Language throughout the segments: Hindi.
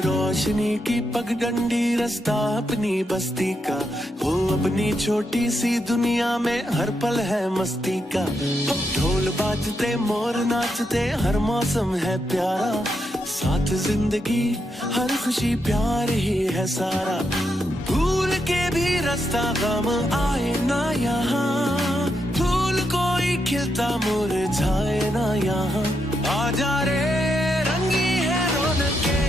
रोशनी की पगडंडी रास्ता अपनी बस्ती का हो, अपनी छोटी सी दुनिया में हर पल है मस्ती का। ढोल बाजते मोर नाचते हर मौसम है प्यारा, साथ जिंदगी हर खुशी प्यार ही है सारा। भूल के भी रास्ता गम आए ना यहाँ, फूल कोई खिलता मुरझाए ना यहाँ। आजा रे रंगी है रौनके,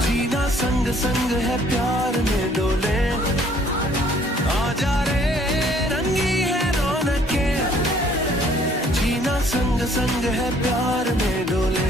जीना संग संग है प्यार में डोले। आजा रे रंगी है रौनके, जीना संग संग है प्यार में डोले।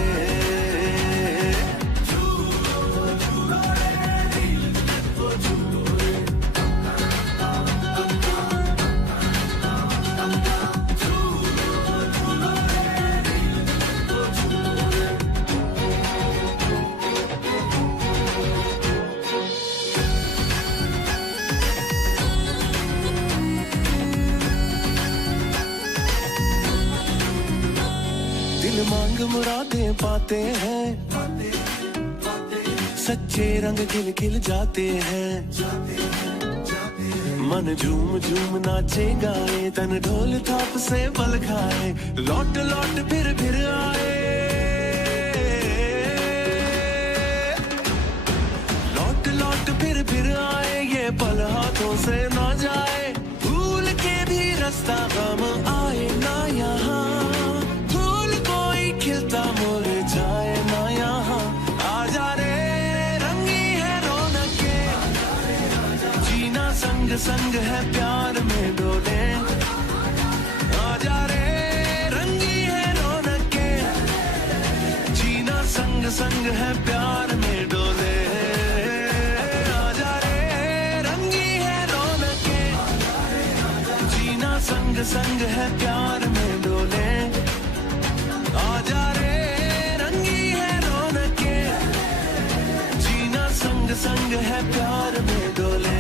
दिल मांग मुरादें पाते हैं, सच्चे रंग खिल खिल जाते हैं। मन झूम झूम नाचे गाए, तन ढोल थाप से बल खाए। लौट लौट फिर आए, लौट लौट फिर आए। ये पल हाथों से ना जाए, भूल के भी रास्ता गम आए ना यहाँ। खिलता मुरझाए ना यहाँ। आजा रे रंगी है रौनके, जीना संग संग है प्यार में डोले। आजा रे रंगी है रौनके, जीना संग संग है प्यार में डोले। आजा रे रंगी है रौनके, जीना संग संग है प्यार में डोले। आजा रे रंगी है रौनके, जीना संग संग है प्यार में डोले।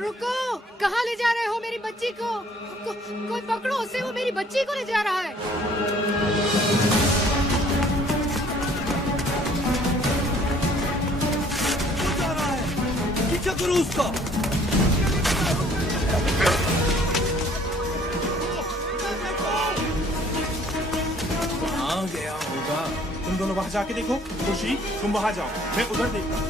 रुको, कहाँ ले जा रहे हो मेरी बच्ची को? कोई पकड़ो उसे, वो मेरी बच्ची को ले जा रहा है। पीछे करो उसका। कहाँ गया होगा? तुम दोनों वहां जाके देखो। खुशी तुम वहां जाओ, मैं उधर देखता हूँ।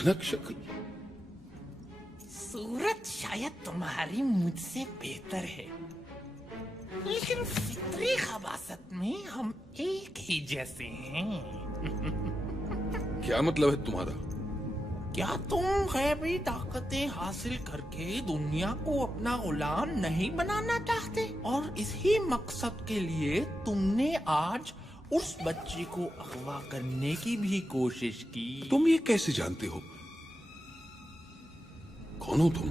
भयानक शक्ल। सूरत शायद तुम्हारी मुझसे बेहतर है, लेकिन फितरी खबासत में हम एक ही जैसे हैं। क्या मतलब है तुम्हारा? क्या तुम गैबी ताकतें हासिल करके दुनिया को अपना गुलाम नहीं बनाना चाहते? और इसी मकसद के लिए तुमने आज उस बच्ची को अगवा करने की भी कोशिश की। तुम ये कैसे जानते हो? कौन हो तुम?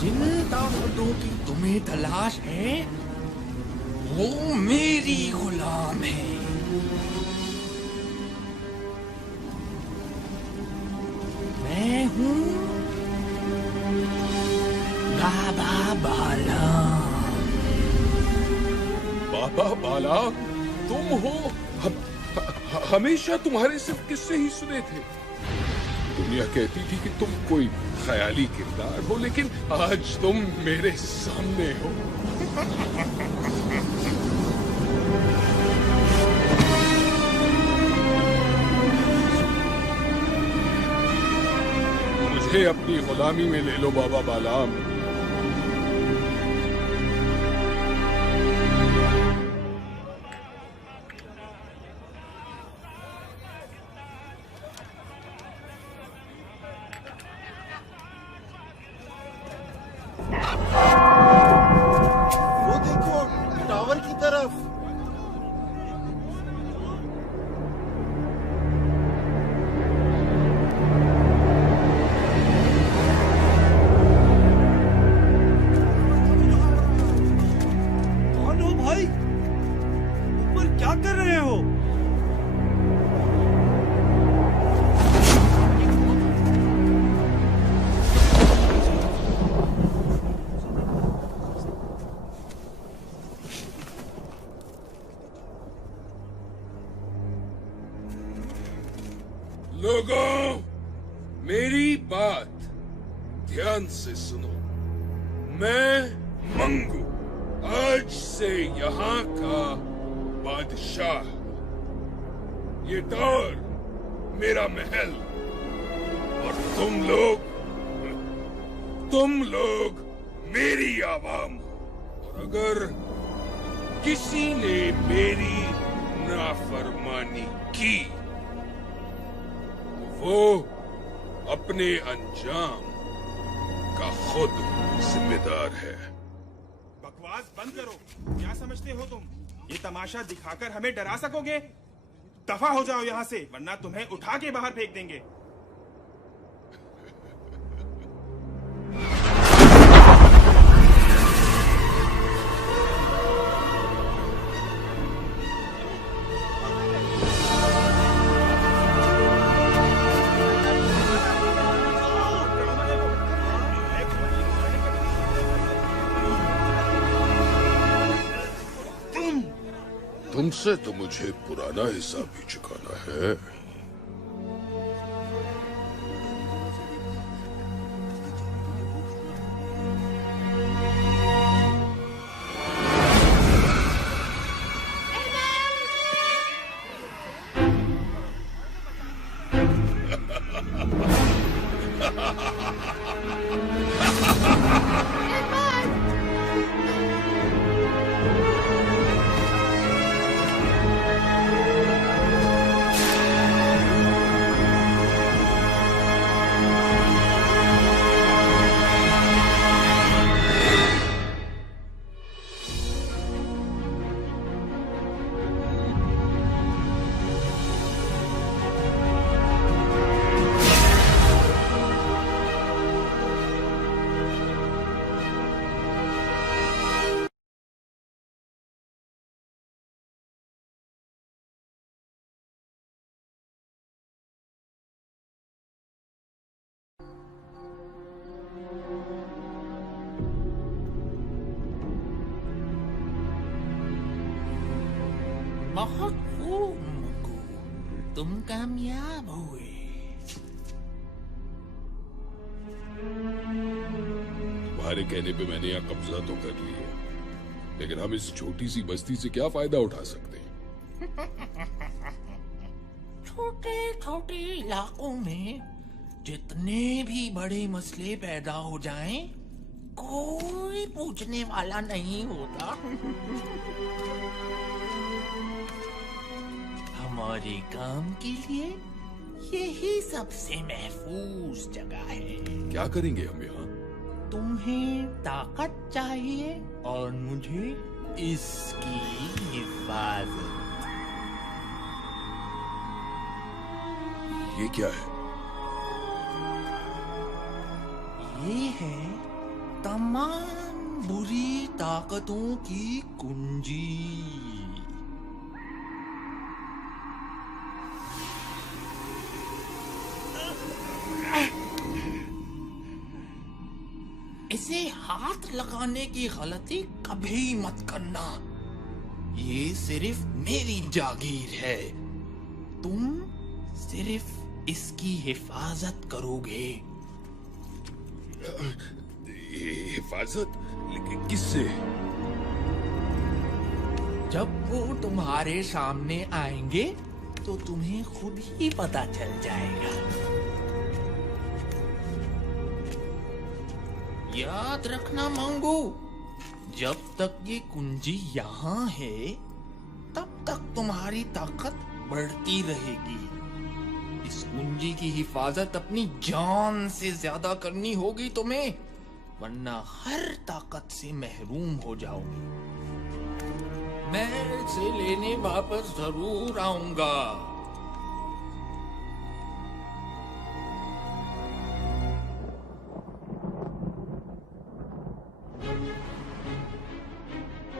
जिन ताकतों की तुम्हें तलाश है वो मेरी गुलाम है। मैं हूँ बाबा बालाम। बाबा बालाम तुम हो? हमेशा तुम्हारे सिर्फ किस्से ही सुने थे। दुनिया कहती थी कि तुम कोई ख्याली किरदार हो, लेकिन आज तुम मेरे सामने हो। मुझे अपनी गुलामी में ले लो बाबा बालाम। वो देखो टावर की तरफ। कौन हो भाई? ऊपर क्या कर रहे हो? लोगों, मेरी बात ध्यान से सुनो। मैं मंगू आज से यहाँ का बादशाह हूँ। ये टावर मेरा महल, और तुम लोग मेरी आवाम हो। और अगर किसी ने मेरी नाफरमानी की वो अपने अंजाम का खुद जिम्मेदार है। बकवास बंद करो। क्या समझते हो तुम? ये तमाशा दिखाकर हमें डरा सकोगे? दफा हो जाओ यहाँ से, वरना तुम्हें उठा के बाहर फेंक देंगे। तुमसे तो मुझे पुराना हिसाब भी चुकाना है। बहुत खूब मंगू, तुम कामयाब हुए। तुम्हारे कहने पे मैंने यहाँ कब्जा तो कर लिया, लेकिन हम इस छोटी सी बस्ती से क्या फायदा उठा सकते हैं? छोटे छोटे इलाकों में जितने भी बड़े मसले पैदा हो जाएं, कोई पूछने वाला नहीं होता। हमारे काम के लिए यही सबसे महफूज जगह है। क्या करेंगे हम यहाँ? तुम्हें ताकत चाहिए और मुझे इसकी हिफाजत। ये क्या है? ये है तमाम बुरी ताकतों की कुंजी। इसे हाथ लगाने की गलती कभी मत करना। ये सिर्फ मेरी जागीर है। तुम सिर्फ इसकी हिफाजत करोगे। हिफाजत? लेकिन किससे? जब वो तुम्हारे सामने आएंगे तो तुम्हें खुद ही पता चल जाएगा। याद रखना मंगू, जब तक ये कुंजी यहाँ है तब तक तुम्हारी ताकत बढ़ती रहेगी। इस कुंजी की हिफाजत अपनी जान से ज्यादा करनी होगी तुम्हें, वरना हर ताकत से महरूम हो जाओगे। मैं इसे लेने वापस जरूर आऊंगा।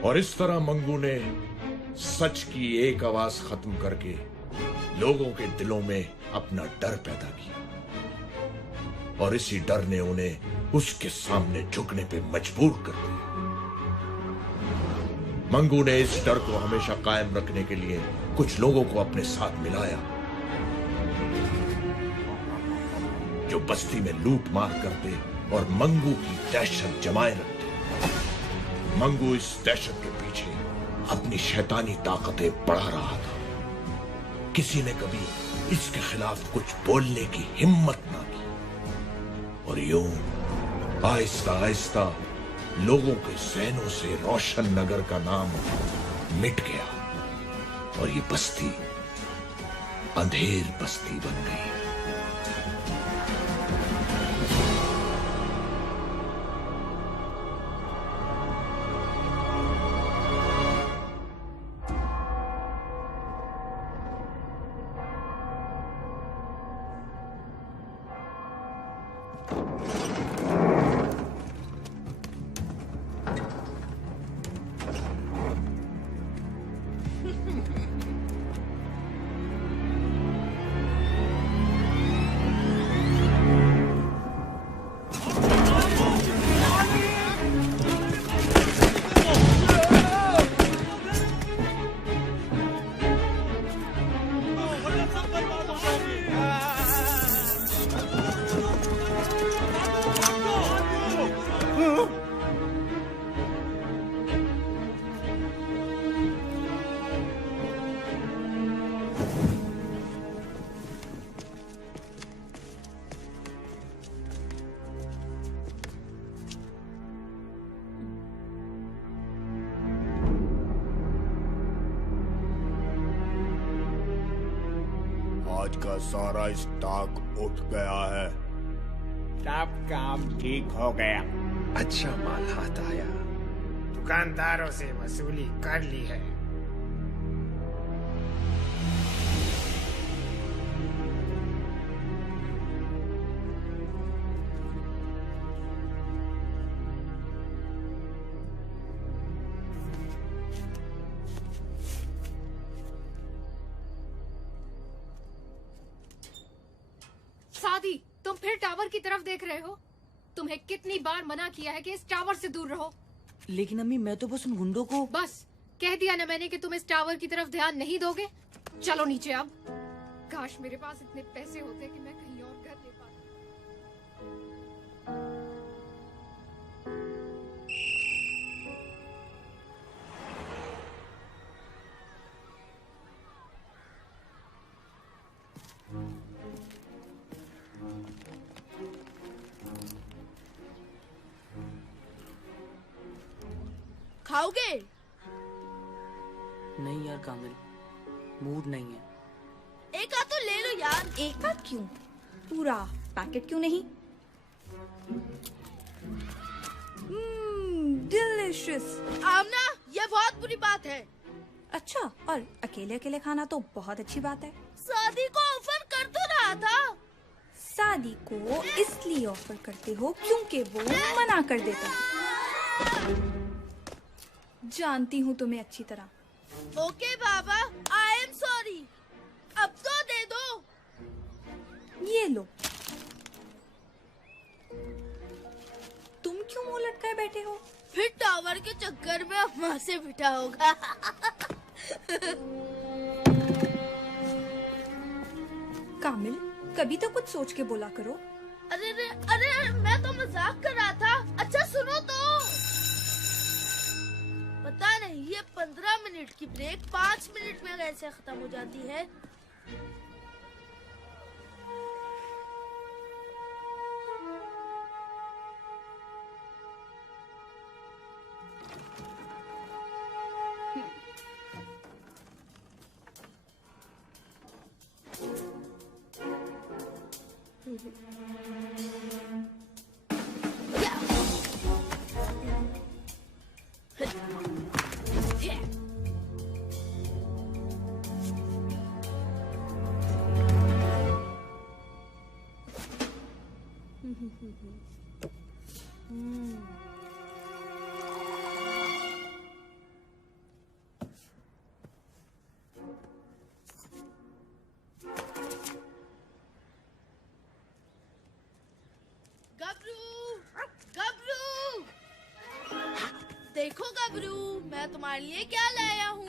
और इस तरह मंगू ने सच की एक आवाज खत्म करके लोगों के दिलों में अपना डर पैदा किया, और इसी डर ने उन्हें उसके सामने झुकने पे मजबूर कर दिया। मंगू ने इस डर को हमेशा कायम रखने के लिए कुछ लोगों को अपने साथ मिलाया, जो बस्ती में लूट मार करते और मंगू की दहशत जमाए रखते। मंगू इस दहशत के पीछे अपनी शैतानी ताकतें बढ़ा रहा था। किसी ने कभी इसके खिलाफ कुछ बोलने की हिम्मत ना की, और यूं आहिस्ता आहिस्ता लोगों के ज़हनों से रोशन नगर का नाम मिट गया, और ये बस्ती अंधेर बस्ती बन गई। आज का सारा स्टॉक उठ गया है। सब काम ठीक हो गया। अच्छा माल हाथ आया। दुकानदारों से वसूली कर ली है। सादी, तुम फिर टावर की तरफ देख रहे हो? तुम्हें कितनी बार मना किया है कि इस टावर से दूर रहो। लेकिन अम्मी, मैं तो बस उन गुंडों को। बस कह दिया ना मैंने कि तुम इस टावर की तरफ ध्यान नहीं दोगे। चलो नीचे अब। काश मेरे पास इतने पैसे होते कि मैं कहीं और घर ले पाता। खाओगे? नहीं यार कामिल, मूड नहीं है। एक आध तो ले लो यार। एक आध क्यों, पूरा पैकेट क्यों नहीं? डिलिशियस। आमना, ये बहुत बुरी बात है। अच्छा, और अकेले अकेले खाना तो बहुत अच्छी बात है। शादी को ऑफर कर तो रहा था। शादी को इसलिए ऑफर करते हो क्योंकि वो मना कर देता है। जानती हूँ तुम्हें अच्छी तरह। Okay Baba, I am sorry. अब तो दे दो। ये लो। तुम क्यों मुंह लटकाए बैठे हो? फिर टावर के चक्कर में अम्मा से बिठा होगा। कामिल, कभी तो कुछ सोच के बोला करो। अरे अरे अरे, मैं तो मजाक कर रहा था। अच्छा सुनो तो। पता नहीं ये 15 मिनट की ब्रेक 5 मिनट में कैसे खत्म हो जाती है। देखो गबरू, मैं तुम्हारे लिए क्या लाया हूँ।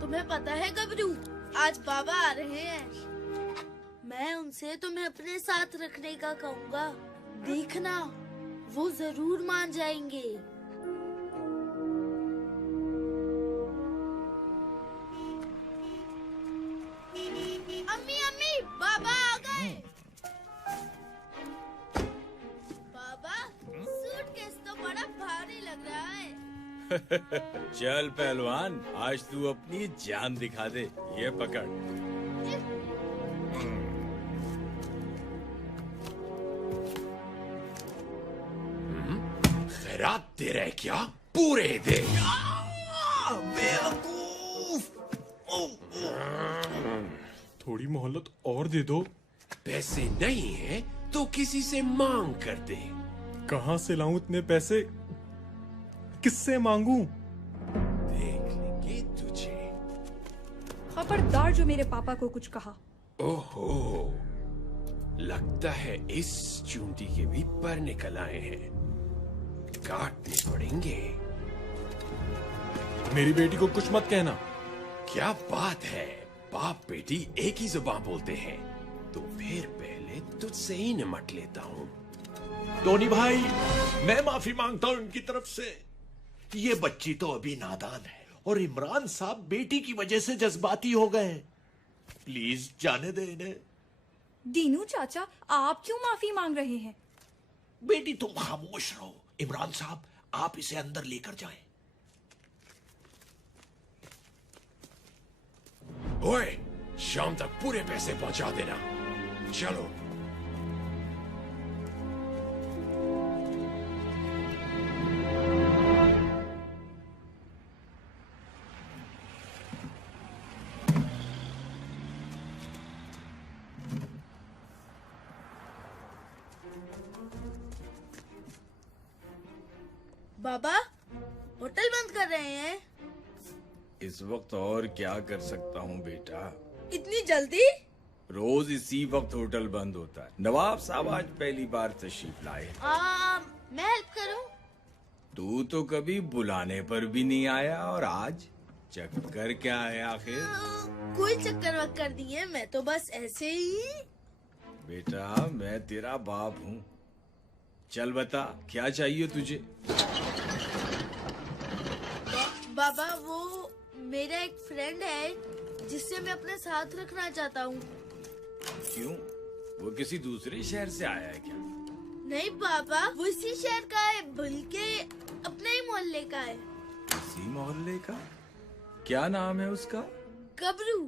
तुम्हें पता है गबरू, आज बाबा आ रहे हैं। मैं उनसे तुम्हें अपने साथ रखने का कहूँगा। देखना, वो जरूर मान जाएंगे। अम्मी अम्मी, बाबा आ गए। सूटकेस तो बड़ा भारी लग रहा है। चल पहलवान, आज तू अपनी जान दिखा दे। ये पकड़। खैरात दे रहे क्या? पूरे दे। बेवकूफ। थोड़ी मोहलत और दे दो। पैसे नहीं है तो किसी से मांग कर दे। कहाँ से लाऊं इतने पैसे? किससे मांगूं? देख लेंगे तुझे। खबरदार जो मेरे पापा को कुछ कहा। ओहो, लगता है इस चूंटी के भी पर निकल आए हैं। काटने पड़ेंगे। मेरी बेटी को कुछ मत कहना। क्या बात है, बाप बेटी एक ही जुबान बोलते हैं। तो फिर पहले तुझसे ही निमट लेता हूँ। टोनी भाई, मैं माफी मांगता हूँ इनकी तरफ से। ये बच्ची तो अभी नादान है और इमरान साहब बेटी की वजह से जज्बाती हो गए। प्लीज जाने दे इन्हें। दीनू चाचा, आप क्यों माफी मांग रहे हैं? बेटी तुम खामोश रहो। इमरान साहब, आप इसे अंदर लेकर जाएं। ओए, शाम तक पूरे पैसे पहुंचा देना। चलो। बाबा, होटल बंद कर रहे हैं। इस वक्त और क्या कर सकता हूँ बेटा? इतनी जल्दी? रोज इसी वक्त होटल बंद होता है। नवाब साहब आज पहली बार तशरीफ लाए। मैं हेल्प करूं? तू तो कभी बुलाने पर भी नहीं आया और आज चक्कर क्या है आखिर? कोई चक्कर वक्कर नहीं है, मैं तो बस ऐसे ही। बेटा, मैं तेरा बाप हूँ। चल बता, क्या चाहिए तुझे? बाबा, वो मेरा एक फ्रेंड है उसे मैं अपने साथ रखना चाहता हूँ। क्यों? वो किसी दूसरे शहर से आया है क्या? नहीं पापा, वो इसी शहर का है, बल्कि अपने ही मोहल्ले का है। इसी मोहल्ले का? क्या नाम है उसका? गबरू।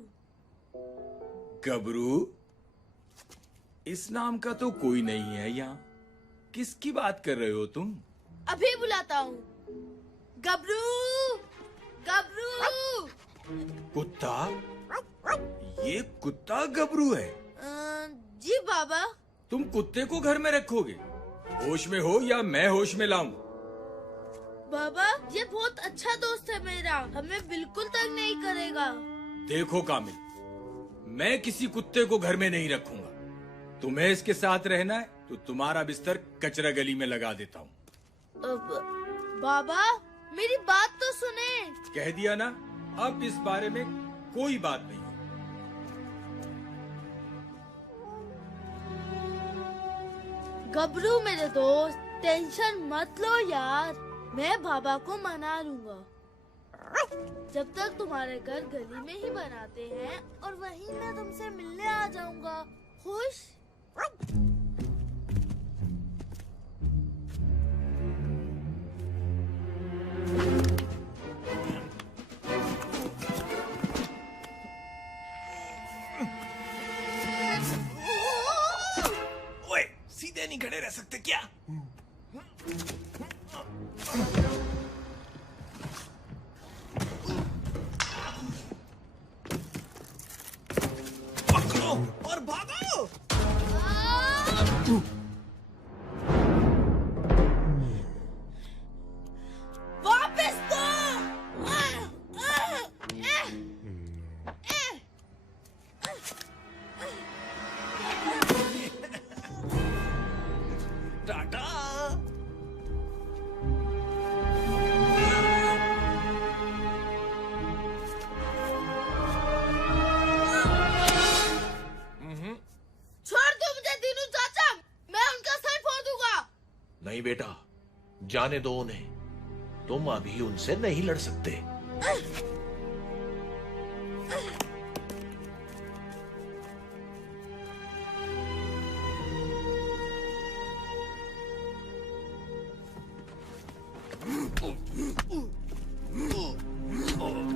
गबरू? इस नाम का तो कोई नहीं है यहाँ। किसकी बात कर रहे हो तुम? अभी बुलाता हूँ। गबरू, गबरू। कुत्ता? ये कुत्ता गबरू है? जी बाबा। तुम कुत्ते को घर में रखोगे? होश में हो या मैं होश में लाऊं? बाबा, ये बहुत अच्छा दोस्त है मेरा, हमें बिल्कुल तंग नहीं करेगा। देखो कामिल, मैं किसी कुत्ते को घर में नहीं रखूंगा। तुम्हें इसके साथ रहना है तो तुम्हारा बिस्तर कचरा गली में लगा देता हूँ। बाबा, मेरी बात तो सुने। कह दिया ना, अब इस बारे में कोई बात नहीं। गबरू मेरे दोस्त, टेंशन मत लो यार, मैं बाबा को मना लूंगा। जब तक तुम्हारे घर गली में ही बनाते हैं और वहीं मैं तुमसे मिलने आ जाऊंगा। खुश? ओए, सीधे नहीं खड़े रह सकते क्या? पकड़ो और भागो। वापस दो। टाटा। छोड़ दो मुझे दीनू चाचा, मैं उनका सर फोड़ दूंगा। नहीं बेटा, जाने दो उन्हें। तुम अभी उनसे नहीं लड़ सकते। पापा,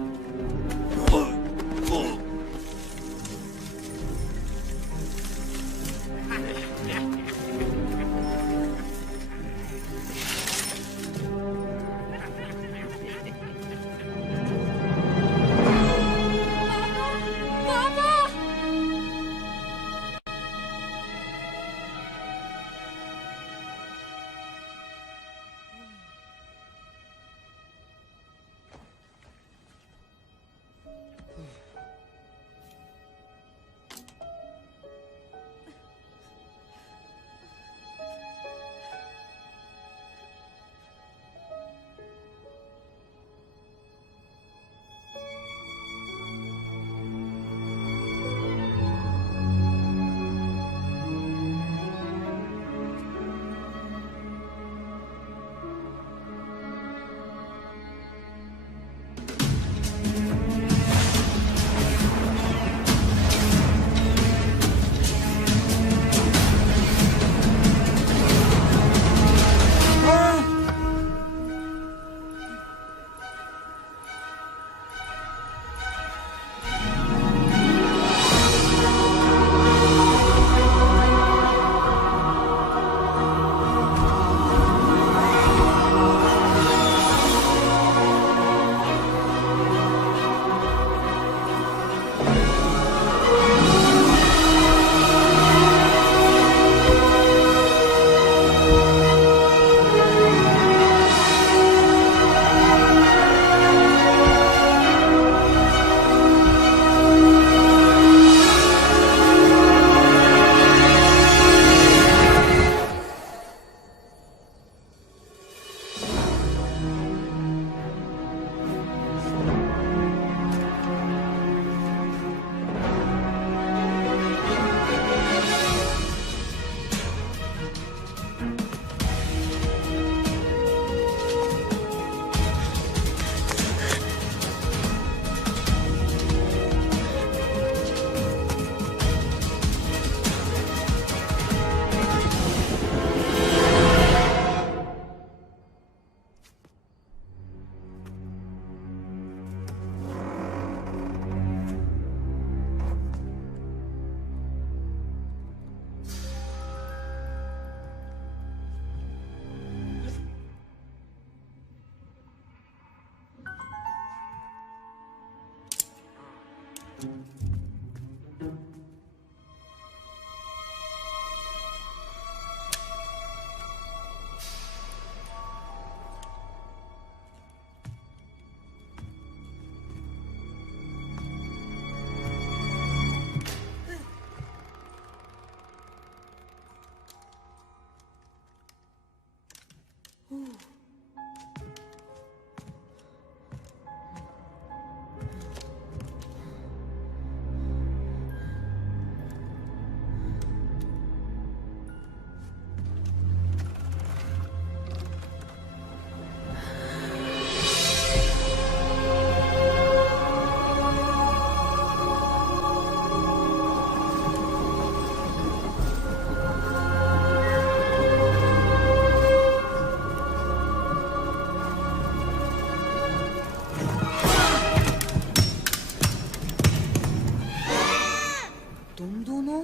तुम दोनों?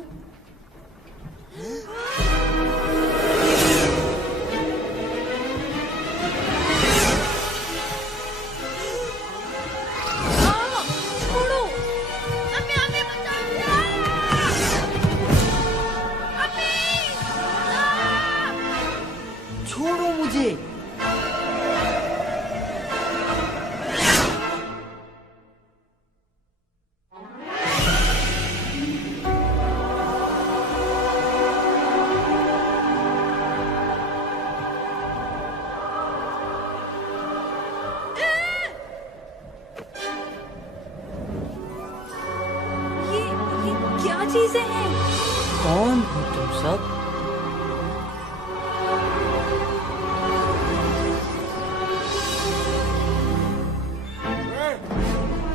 छोड़ो। अम्मी बचाओ। छोड़ो मुझे। ये क्या चीजें हैं? कौन हो तुम सब?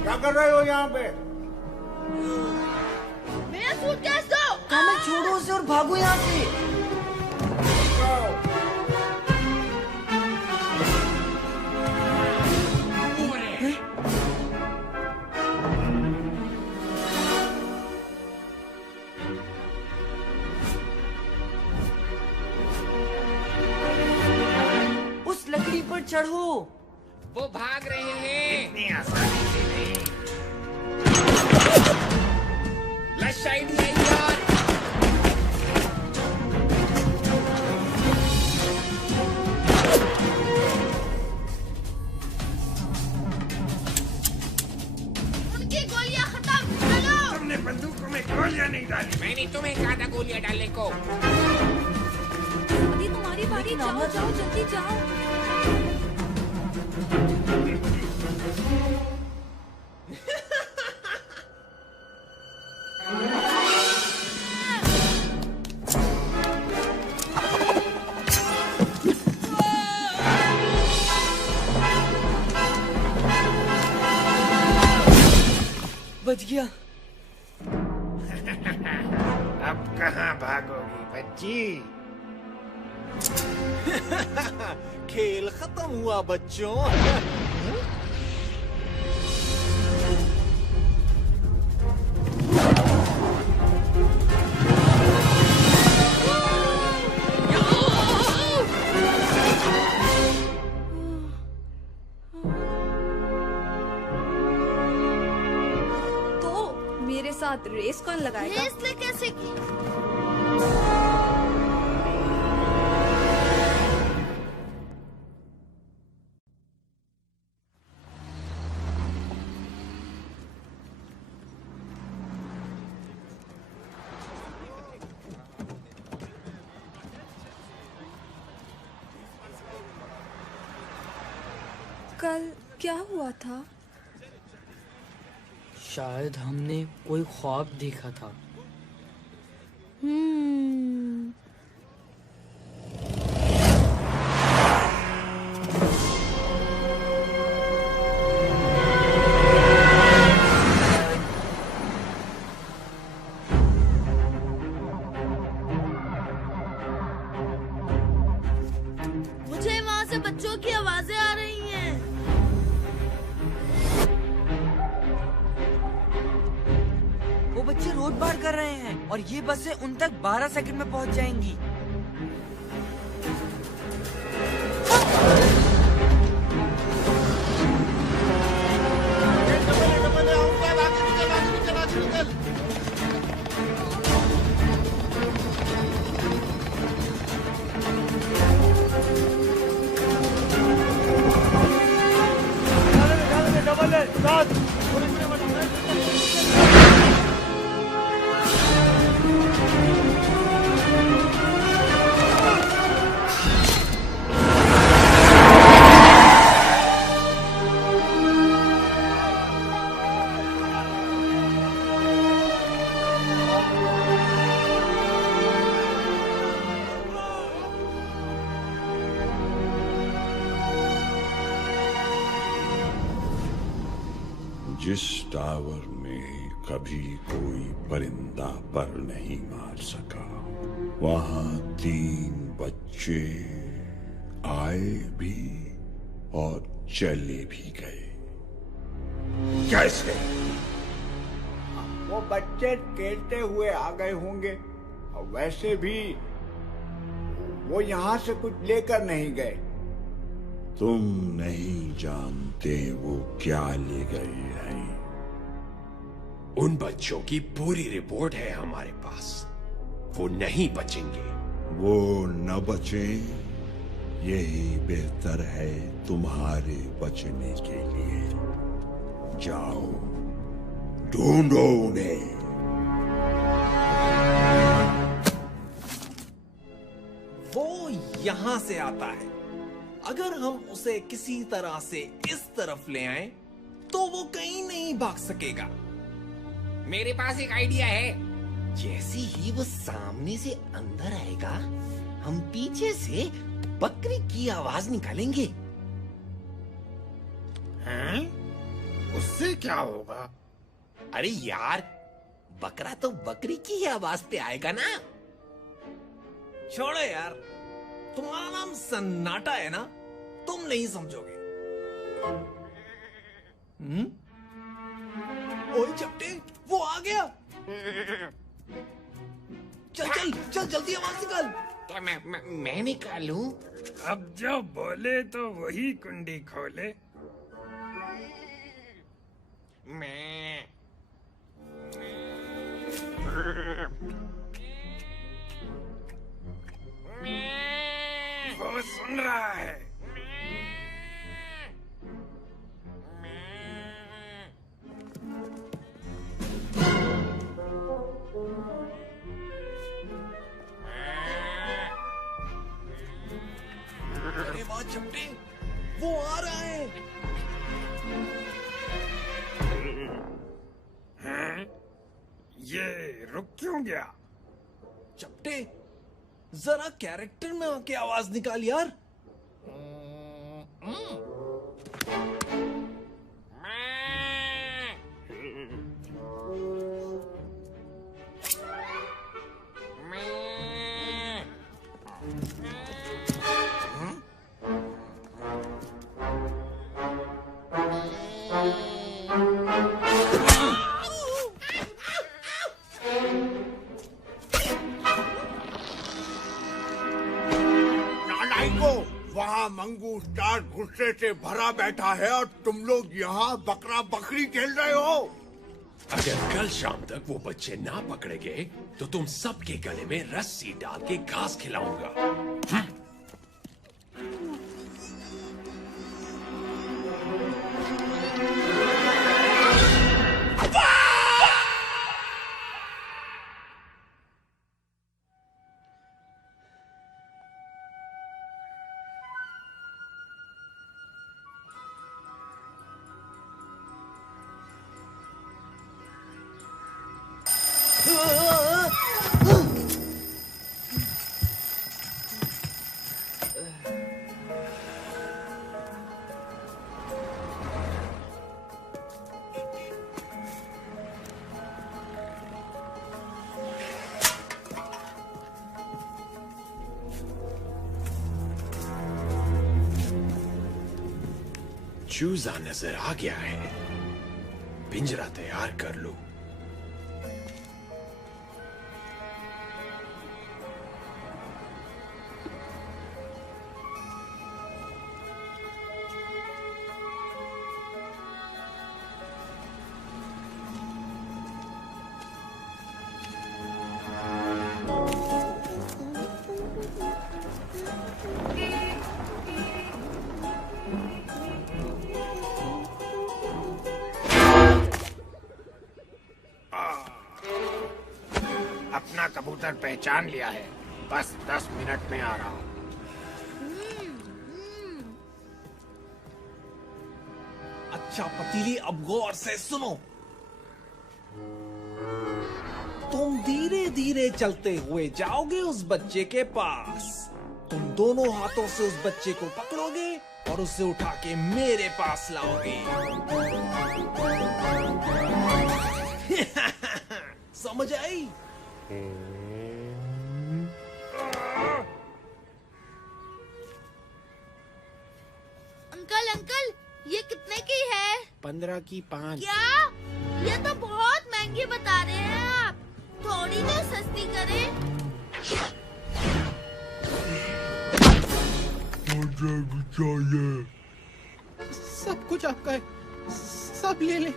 क्या कर रहे हो यहाँ पे? मेरा सूटकेस दो। कामिल छोड़ो उसे और भागो यहाँ से। उस लकड़ी पर चढ़ो। वो भाग रहे हैं। इतनी आसानी से नहीं। लश आइडिया यार। उनकी गोलियां खत्म। चलो। तुमने बंदूकों में गोलियां नहीं डाली। मैंने तुम्हें कहा था गोलियां डालने को। अभी तुम्हारी बारी, जाओ जाओ जल्दी जाओ। बच गया। अब कहाँ भागोगी बच्ची? खेल खत्म हुआ बच्चों। तो मेरे साथ रेस कौन लगाएगा? रेस ले कैसे की? कल क्या हुआ था? शायद हमने कोई ख्वाब देखा था। मुझे वहाँ से बच्चों की आवाजें आ रही हैं। वो बच्चे रोड पार कर रहे हैं और ये बसें उन तक 12 सेकंड में पहुंच जाएंगी। जिस टावर में कभी कोई परिंदा पर नहीं मार सका, वहां 3 बच्चे आए भी और चले भी गए। कैसे? वो बच्चे खेलते हुए आ गए होंगे। और वैसे भी वो यहाँ से कुछ लेकर नहीं गए। तुम नहीं जानते वो क्या ले गए हैं। उन बच्चों की पूरी रिपोर्ट है हमारे पास। वो नहीं बचेंगे। वो न बचे, यही बेहतर है तुम्हारे बचने के लिए। जाओ, ढूंढो उन्हें। वो यहाँ से आता है। अगर हम उसे किसी तरह से इस तरफ ले आए तो वो कहीं नहीं भाग सकेगा। मेरे पास एक आइडिया है। जैसे ही वो सामने से अंदर आएगा, हम पीछे से बकरी की आवाज निकालेंगे। हैं? उससे क्या होगा? अरे यार, बकरा तो बकरी की ही आवाज पे आएगा ना। छोड़ो यार, तुम्हारा नाम सन्नाटा है ना, तुम नहीं समझोगे। ओए चपटे, वो आ गया। चल चल चल, जल्दी आवाज निकाल। क्या मैं निकालूं? अब जो बोले तो वही कुंडी खोले। मैं वो सुन रहा है। अरे वाह चपटे, वो आ रहा है। हैं? ये रुक क्यों गया? चपटे, जरा कैरेक्टर में आके आवाज निकाल यार। वहाँ मंगू स्टार गुस्से से भरा बैठा है और तुम लोग यहाँ बकरा बकरी खेल रहे हो। अगर कल शाम तक वो बच्चे ना पकड़े गए तो तुम सबके गले में रस्सी डाल के घास खिलाऊंगा। चूजा नजर आ गया है। पिंजरा तैयार कर लो। अपना कबूतर पहचान लिया है। बस 10 मिनट में आ रहा हूँ। अच्छा पतीली, अब गौर से सुनो। तुम धीरे धीरे चलते हुए जाओगे उस बच्चे के पास। तुम दोनों हाथों से उस बच्चे को पकड़ोगे और उसे उठा के मेरे पास लाओगे। समझ आई? अंकल अंकल, ये कितने की है? 15 की 5। क्या? ये तो बहुत महंगी बता रहे चाहिए? सब कुछ आपका है, सब ले ले।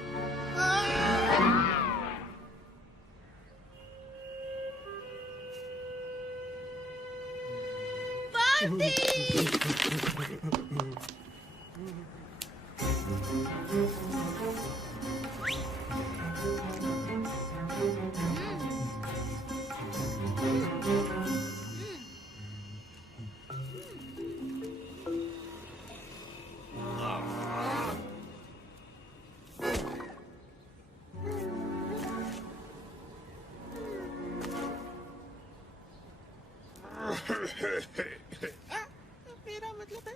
मेरा मतलब है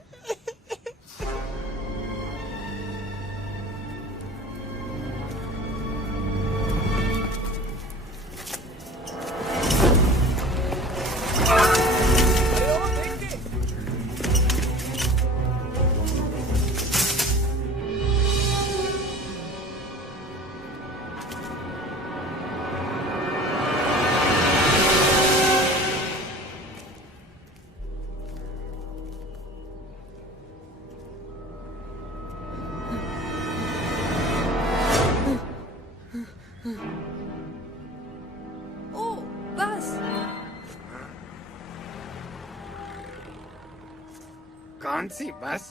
कौन सी बस?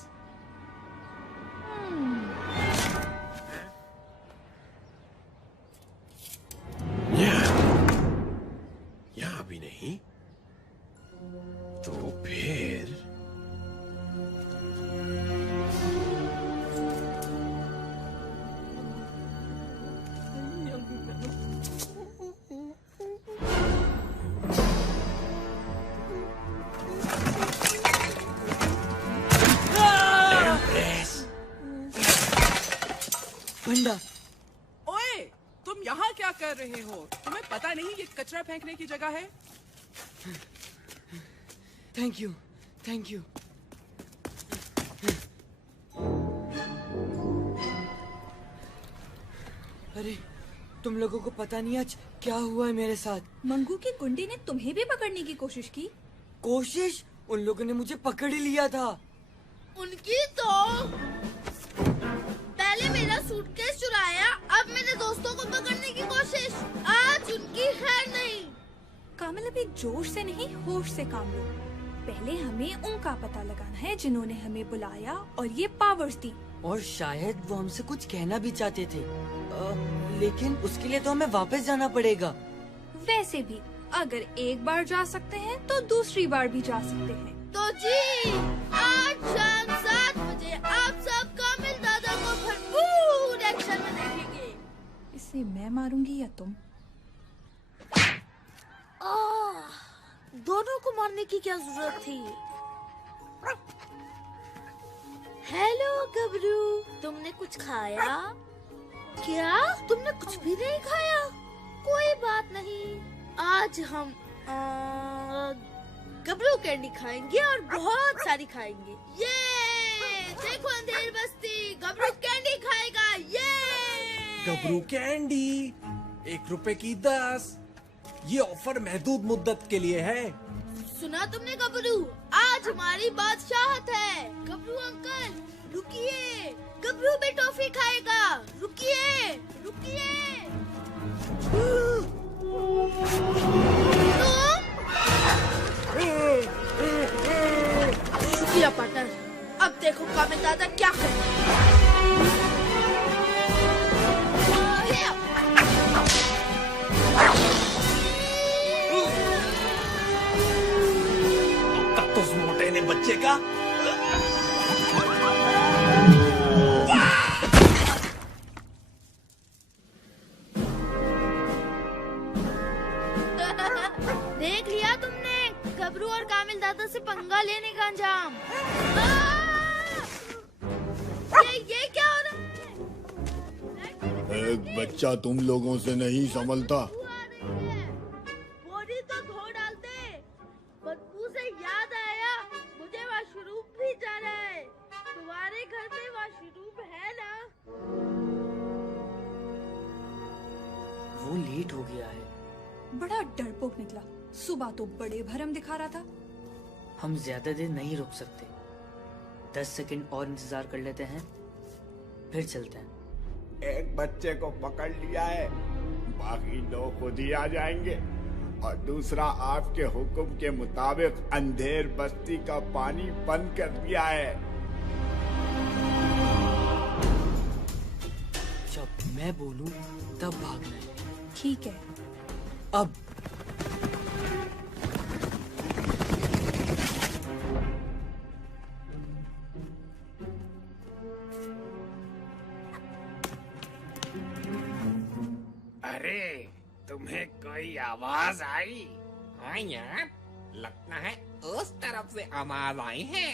यहाँ भी नहीं तो फिर बंडा, ओए, तुम यहाँ क्या कर रहे हो? तुम्हें पता नहीं ये कचरा फेंकने की जगह है? Thank you, thank you. अरे, तुम लोगों को पता नहीं आज क्या हुआ है मेरे साथ। मंगू की गुंडी ने तुम्हें भी पकड़ने की कोशिश की। कोशिश? उन लोगों ने मुझे पकड़ ही लिया था। उनकी तो पहले मेरा सूटकेस चुराया, अब मेरे दोस्तों को पकड़ने की कोशिश। आज उनकी खैर नहीं। कामिल, अभी जोश से नहीं होश से काम लो। पहले हमें उनका पता लगाना है जिन्होंने हमें बुलाया और ये पावर्स दी। और शायद वो हमसे कुछ कहना भी चाहते थे, लेकिन उसके लिए तो हमें वापस जाना पड़ेगा। वैसे भी अगर एक बार जा सकते हैं तो दूसरी बार भी जा सकते हैं। तो जी, आज शाम 7 बजे आप सब कामिल दादा को भरपूर एक्शन में देखेंगे। इसे मैं मारूंगी या तुम? दोनों को मारने की क्या जरूरत थी? हेलो गबरू, तुमने कुछ खाया क्या? तुमने कुछ भी नहीं खाया? कोई बात नहीं, आज हम गबरू कैंडी खाएंगे और बहुत सारी खाएंगे। ये देखो अंधेर बस्ती, गबरू कैंडी खाएगा। ये गबरू कैंडी 1 रुपए की 10। ये ऑफर महदूद मुद्दत के लिए है। सुना तुमने गबरू? आज हमारी बादशाहत है। गबरू अंकल रुकिए, गबरू भी टॉफी खाएगा। रुकिए रुकिए। शुक्रिया पार्टनर। अब देखो कामिल दादा क्या करते। तो उस मोटे ने बच्चे का देख लिया तुमने गबरू और कामिल दादा से पंगा लेने का अंजाम। ये क्या हो रहा है? एक बच्चा तुम लोगों से नहीं संभलता। बोरी तो धो डालते। बदबू से याद आया, मुझे वॉशरूम भी जाना है। तुम्हारे घर में वॉशरूम है ना? वो लेट हो गया है। बड़ा डरपोक निकला। सुबह तो बड़े भरम दिखा रहा था। हम ज्यादा देर नहीं रुक सकते। 10 सेकंड और इंतजार कर लेते हैं, फिर चलते हैं। एक बच्चे को पकड़ लिया है, बाकी 2 खुद ही आ जाएंगे। और दूसरा आपके हुक्म के मुताबिक अंधेर बस्ती का पानी बंद कर दिया है। जब मैं बोलूं तब भागना है। ठीक है। अब अरे तुम्हें कोई आवाज आई? हाँ यार, लगता है उस तरफ से आवाज आई है।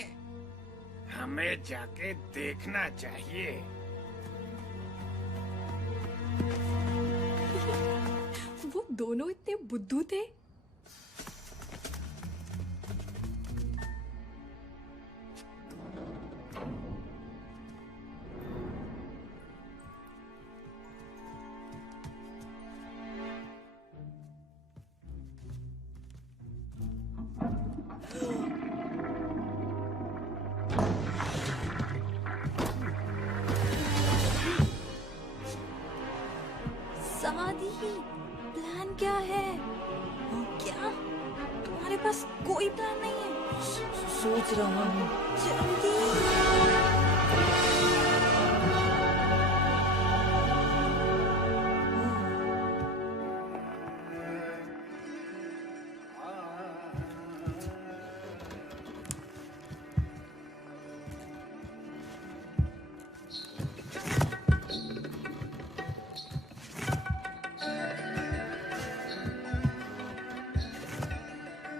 हमें जाके देखना चाहिए। वो दोनों इतने बुद्धू थे। समाधि, प्लान क्या है? क्या तुम्हारे पास कोई प्लान नहीं है? सोच रहा हूँ। जल्दी।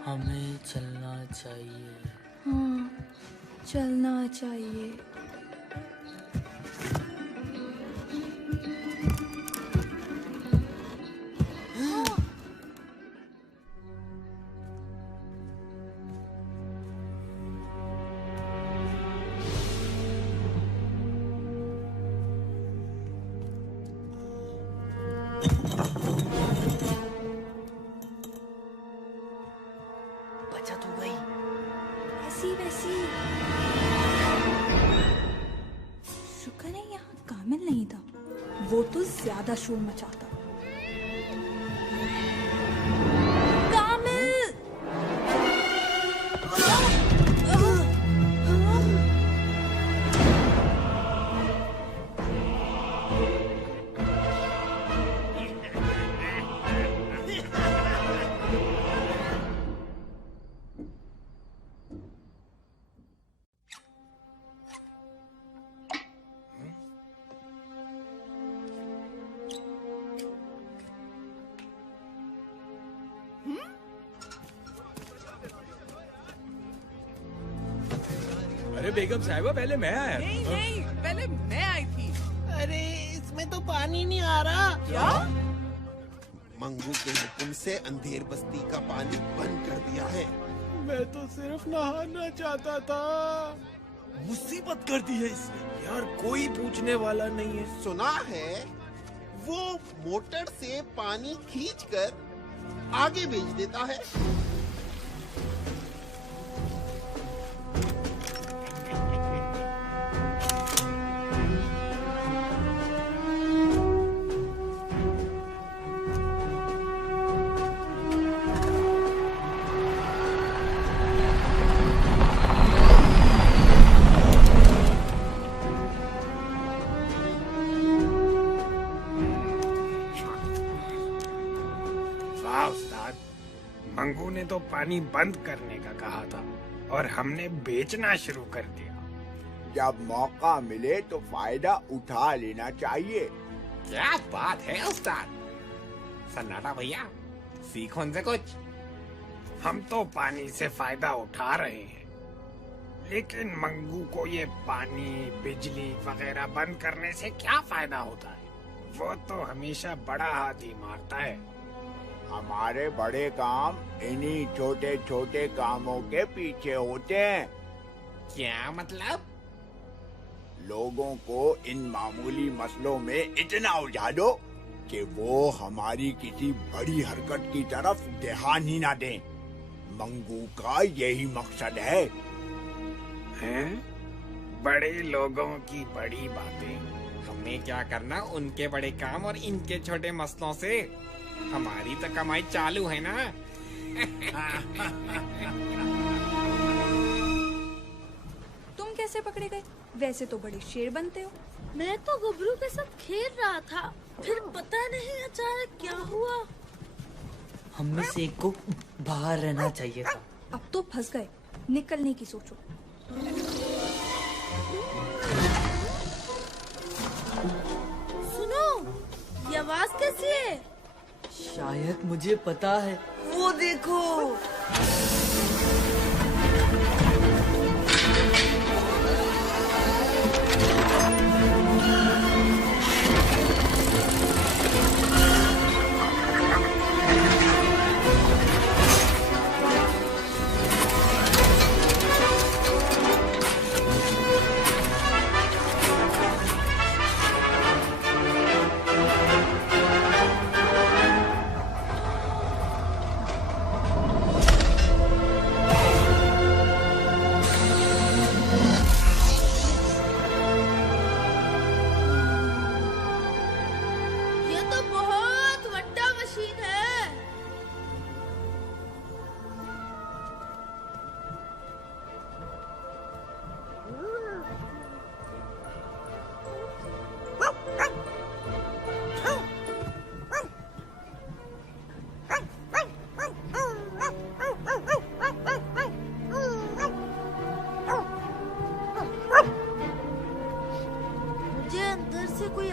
हमें चलना चाहिए। हाँ, चलना चाहिए। बचत हो गई। ऐसी वैसी। शुक्र है यहाँ कामिल नहीं था, वो तो ज्यादा शोर मचाता। कामिल! अरे बेगम साहिबा, पहले मैं आया। नहीं नहीं, पहले मैं आई थी। अरे इसमें तो पानी नहीं आ रहा। क्या? मंगू के हुक्म से अंधेर बस्ती का पानी बंद कर दिया है। मैं तो सिर्फ नहाना चाहता था। मुसीबत कर दी है इसने। यार कोई पूछने वाला नहीं है। सुना है वो मोटर से पानी खींचकर आगे भेज देता है। मंगू ने तो पानी बंद करने का कहा था और हमने बेचना शुरू कर दिया। जब मौका मिले तो फायदा उठा लेना चाहिए। क्या बात है उस्ताद। सन्नाटा भैया, सीखो उनसे कुछ। हम तो पानी से फायदा उठा रहे हैं, लेकिन मंगू को ये पानी, बिजली वगैरह बंद करने से क्या फायदा होता है? वो तो हमेशा बड़ा हाथ ही मारता है। हमारे बड़े काम इन्हीं छोटे छोटे कामों के पीछे होते हैं। क्या मतलब? लोगों को इन मामूली मसलों में इतना उलझा दो कि वो हमारी किसी बड़ी हरकत की तरफ ध्यान ही ना दें। मंगू का यही मकसद है। हैं? बड़े लोगों की बड़ी बातें। हमें क्या करना उनके बड़े काम और इनके छोटे मसलों से। हमारी तो कमाई चालू है ना। तुम कैसे पकड़े गए? वैसे तो बड़े शेर बनते हो। मैं तो गबरू के साथ खेल रहा था, फिर पता नहीं अचानक क्या हुआ। हम में से एक को बाहर रहना चाहिए था। अब तो फंस गए, निकलने की सोचो। सुनो, ये आवाज कैसी है? शायद मुझे पता है, वो देखो।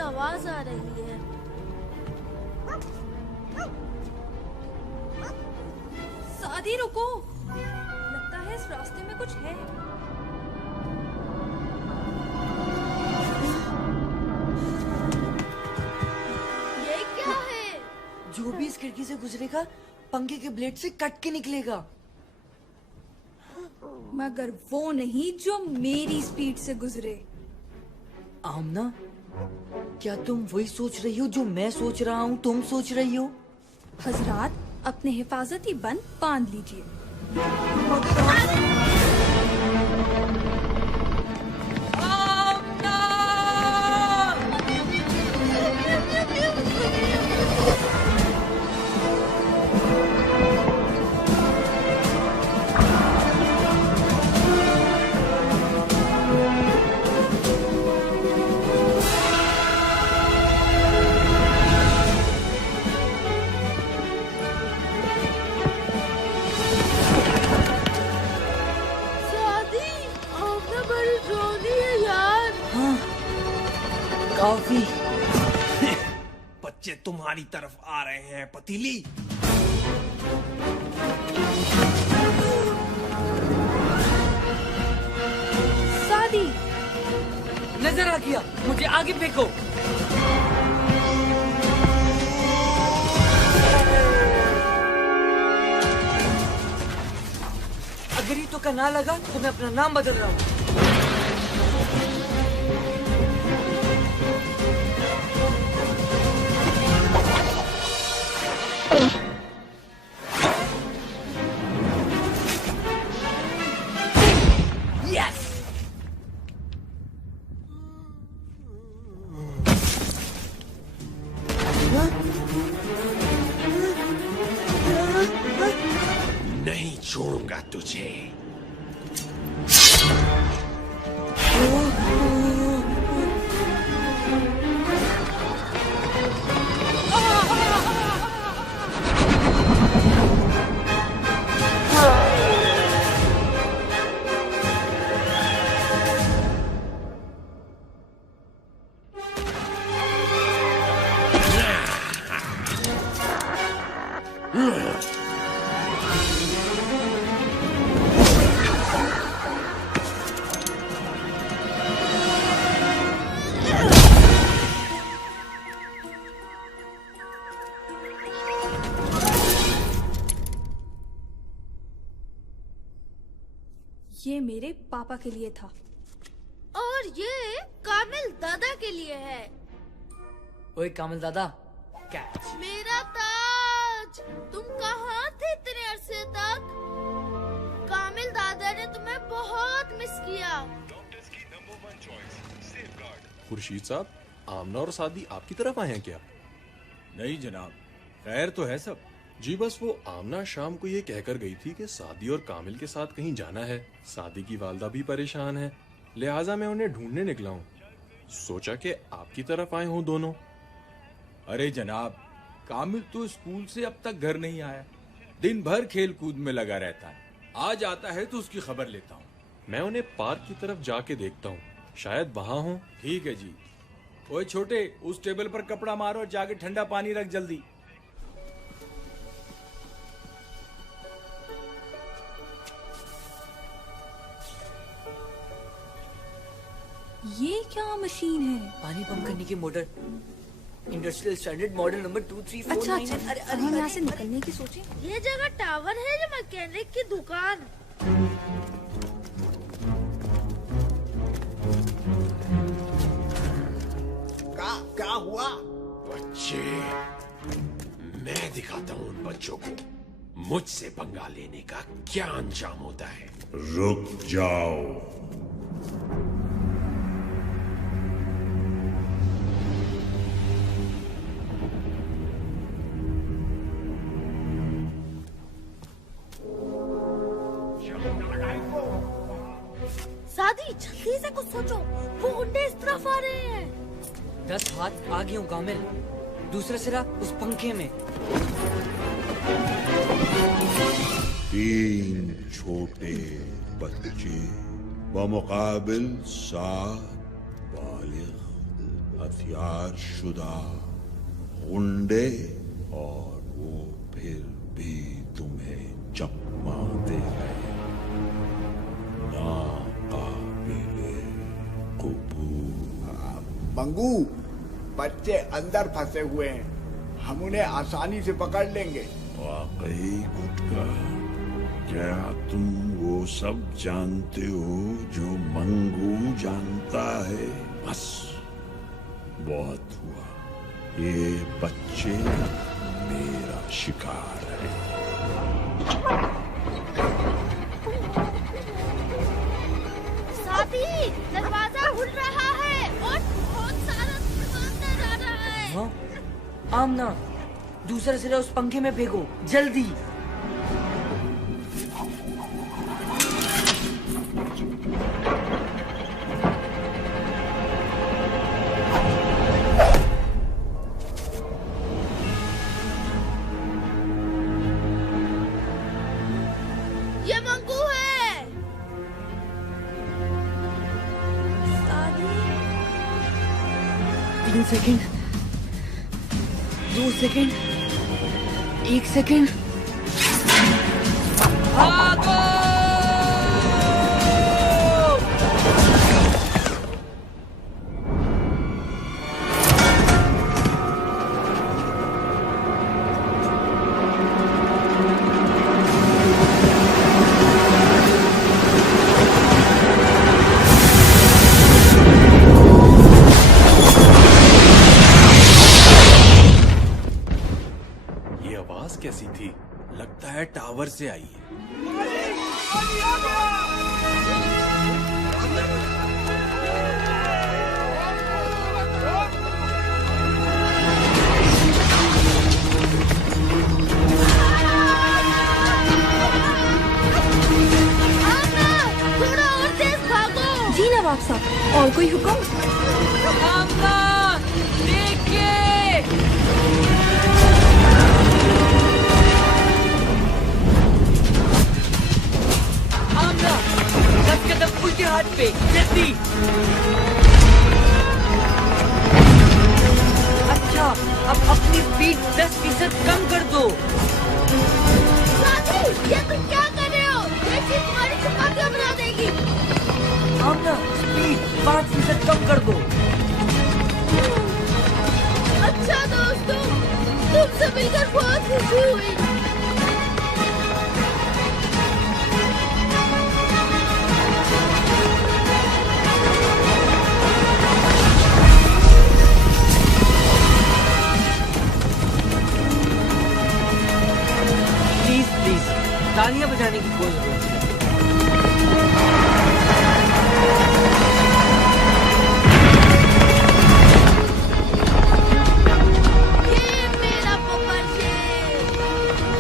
आवाज आ रही है। सादी रुको, लगता है इस रास्ते में कुछ है। ये क्या है? जो भी इस खिड़की से गुजरेगा पंखे के ब्लेड से कट के निकलेगा। मगर वो नहीं जो मेरी स्पीड से गुजरे। आमना, क्या तुम वही सोच रही हो जो मैं सोच रहा हूँ तुम सोच रही हो? हजरात, अपने हिफाजती बंद बांध लीजिए। काफी। बच्चे तुम्हारी तरफ आ रहे हैं पतीली। सादी, नजर आ गया, मुझे आगे फेंको। अगर ये तो का ना लगा तो मैं अपना नाम बदल रहा हूँ। नहीं छोड़ूंगा तुझे। ये मेरे पापा के लिए था। और ये कामिल दादा के लिए है। ओए कामिल दादा, कैच। मेरा ताज, तुम कहाँ थे इतने अरसे तक? कामिल दादा ने तुम्हें बहुत मिस किया। खुर्शीद साहब, आमना और सादी आपकी तरफ आए हैं क्या? नहीं जनाब, खैर तो है सब। जी बस वो आमना शाम को ये कहकर गई थी कि सादी और कामिल के साथ कहीं जाना है। सादी की वालदा भी परेशान है, लिहाजा मैं उन्हें ढूंढने निकला हूँ। सोचा कि आपकी तरफ आए हों दोनों। अरे जनाब, कामिल तो स्कूल से अब तक घर नहीं आया। दिन भर खेल कूद में लगा रहता है। आज आता है तो उसकी खबर लेता हूँ। मैं उन्हें पार्क की तरफ जाके देखता हूँ, शायद वहां हो। ठीक है जी। ओए छोटे, उस टेबल पर कपड़ा मारो और जाके ठंडा पानी रख जल्दी। ये क्या मशीन है? पानी पंप करने की motor. Industrial standard model number 2349। अच्छा अच्छा, हम यहाँ से निकलने की सोचे। ये जगह टावर है या मैकेनिक की दुकान? क्या हुआ? बच्चे, मैं दिखाता हूँ उन बच्चों को मुझसे पंगा लेने का क्या अंजाम होता है। रुक जाओ। सादी, जल्दी से कुछ सोचो, वो गुंडे इस तरफ आ रहे हैं। 10 हाथ आगे हूँ कामिल, दूसरा सिरा उस पंखे में। 3 छोटे बच्चे बमुकाबिल 7 बालिग हथियार शुदा गुंडे, और वो फिर भी तुम्हें चकमाते हैं। मंगू, बच्चे अंदर फंसे हुए हैं, हम उन्हें आसानी से पकड़ लेंगे। वाकई गुटका, क्या तुम वो सब जानते हो जो मंगू जानता है? बस बहुत हुआ, ये बच्चे मेरा शिकार है। साथी, दरवाजा खुल रहा है और बहुत सारा सामान अंदर आ रहा है। हाँ? आमना, दूसरा सिरा उस पंखे में फेंको, जल्दी। ये मंगू है। 3 सेकंड, 2 सेकंड, 1 सेकंड। भागो! कैसी थी? लगता है टावर से आई है। थोड़ा और तेज भागो। जी नवाब साहब, और कोई हुक्म? उल्टे हाथ पे, जल्दी। अच्छा, अब अपनी स्पीड 10% कम कर दो। साथी, ये तुम क्या कर रहे हो? ये चीज तुम्हारी चपातियां बना देगी। आमना, स्पीड 5% कम कर दो। अच्छा दोस्तों, तुमसे मिलकर बहुत खुशी हुई। तालियां बजाने की कोई जरूरत नहीं।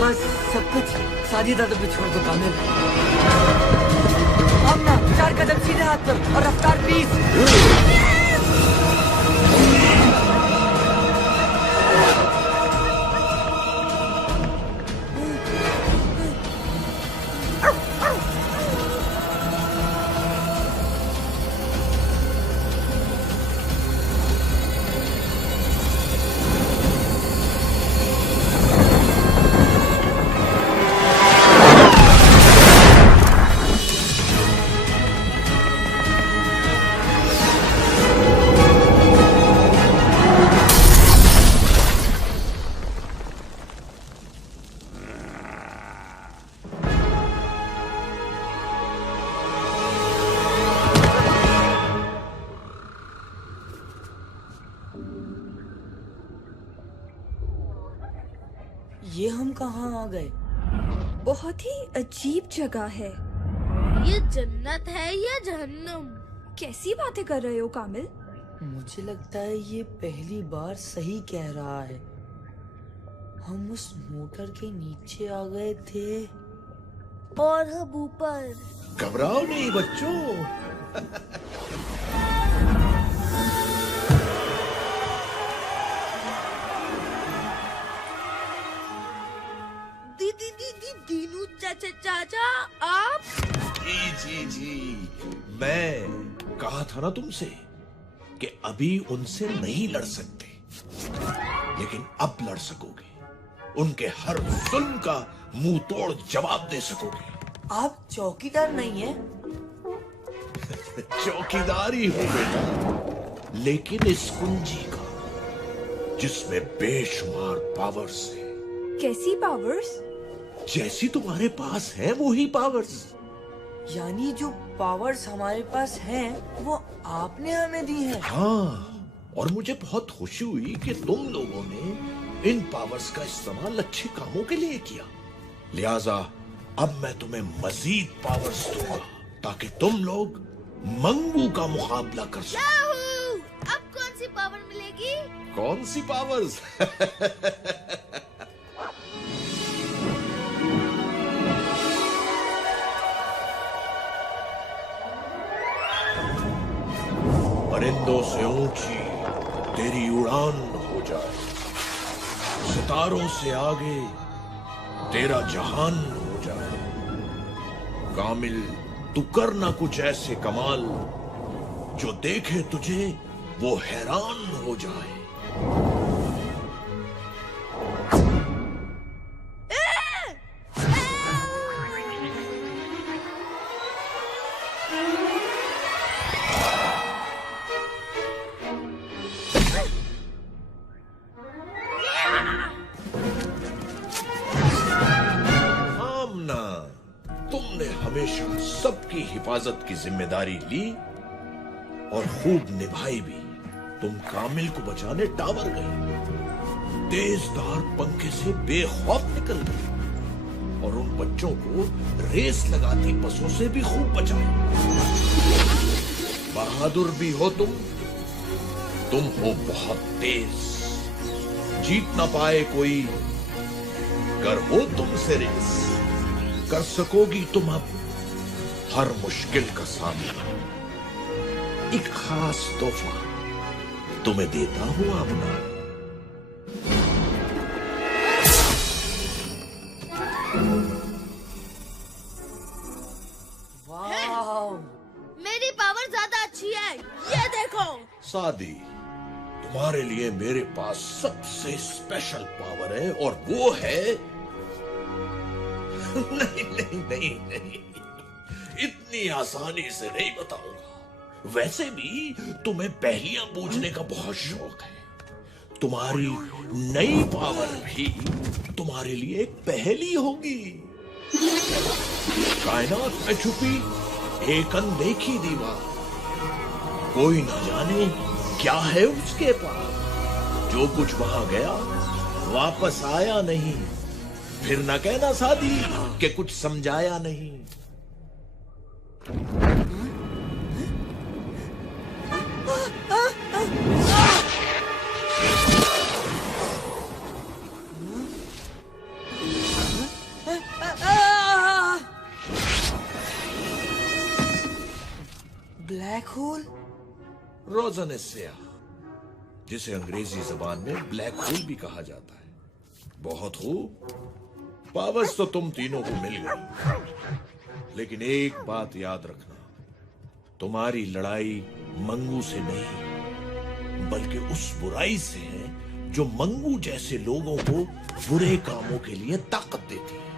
बस सब कुछ सादी दादा पे छोड़ दो कामिल। आमना 4 कदम सीधे हाथ पर और रफ्तार 20। ये हम कहाँ आ गए? बहुत ही अजीब जगह है। ये जन्नत है या जहन्नुम? कैसी बातें कर रहे हो कामिल? मुझे लगता है ये पहली बार सही कह रहा है। हम उस मोटर के नीचे आ गए थे और हम ऊपर। घबराओ नहीं बच्चों। दीनू चाचा आप? जी मैं कहा था ना तुमसे कि अभी उनसे नहीं लड़ सकते, लेकिन अब लड़ सकोगे। उनके हर जुल्म का मुंह तोड़ जवाब दे सकोगे। आप चौकीदार नहीं है? चौकीदार ही हूं बेटा, लेकिन इस कुंजी का जिसमें बेशुमार पावर्स है। कैसी पावर्स? जैसी तुम्हारे पास है वही पावर्स। यानी जो पावर्स हमारे पास हैं, वो आपने हमें दी है। हाँ, और मुझे बहुत खुशी हुई कि तुम लोगों ने इन पावर्स का इस्तेमाल अच्छे कामों के लिए किया। लिहाजा अब मैं तुम्हें मजीद पावर्स दूंगा ताकि तुम लोग मंगू का मुकाबला कर सको। अब कौन सी पावर मिलेगी? कौन सी पावर्स? परिंदों से ऊंची तेरी उड़ान हो जाए, सितारों से आगे तेरा जहान हो जाए। कामिल, तू करना कुछ ऐसे कमाल जो देखे तुझे वो हैरान हो जाए। सबकी हिफाजत की जिम्मेदारी ली और खूब निभाई भी। तुम कामिल को बचाने टावर गई, तेजधार पंखे से बेखौफ निकल गई और उन बच्चों को रेस लगाती बसों से भी खूब बचाई। बहादुर भी हो तुम हो बहुत तेज, जीत ना पाए कोई। कर हो तुमसे रेस, कर सकोगी तुम अब हर मुश्किल का सामना। एक खास तोहफा तुम्हें देता हूं आमना। वाह, मेरी पावर ज्यादा अच्छी है, ये देखो। सादी, तुम्हारे लिए मेरे पास सबसे स्पेशल पावर है और वो है नहीं, इतनी आसानी से नहीं बताऊंगा। वैसे भी तुम्हें पहेलियां पूछने का बहुत शौक है। तुम्हारी नई पावर भी तुम्हारे लिए एक पहेली होगी। कायनात में छुपी एक अनदेखी दीवार, कोई ना जाने क्या है उसके पास। जो कुछ वहां गया वापस आया नहीं। फिर न कहना सादी कि कुछ समझाया नहीं। Black hole? रोज़न स्याह, जिसे अंग्रेजी जबान में ब्लैक होल भी कहा जाता है। बहुत खूब, पावर्स तो तुम तीनों को मिल गई, लेकिन एक बात याद रखना, तुम्हारी लड़ाई मंगू से नहीं बल्कि उस बुराई से है जो मंगू जैसे लोगों को बुरे कामों के लिए ताकत देती है।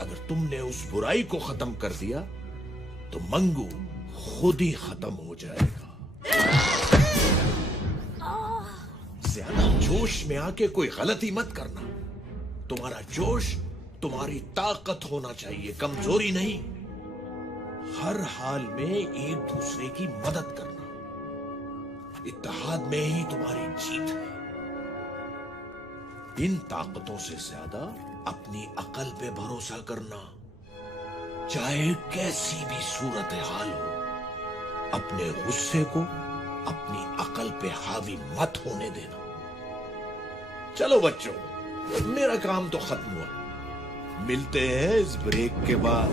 अगर तुमने उस बुराई को खत्म कर दिया तो मंगू खुद ही खत्म हो जाएगा। ज्यादा जोश में आके कोई गलती मत करना। तुम्हारा जोश तुम्हारी ताकत होना चाहिए, कमजोरी नहीं। हर हाल में एक दूसरे की मदद करना, इत्तेहाद में ही तुम्हारी जीत है। इन ताकतों से ज्यादा अपनी अकल पे भरोसा करना, चाहे कैसी भी सूरत हाल हो। अपने गुस्से को अपनी अकल पे हावी मत होने देना। चलो बच्चों, मेरा काम तो खत्म हुआ, मिलते हैं इस ब्रेक के बाद।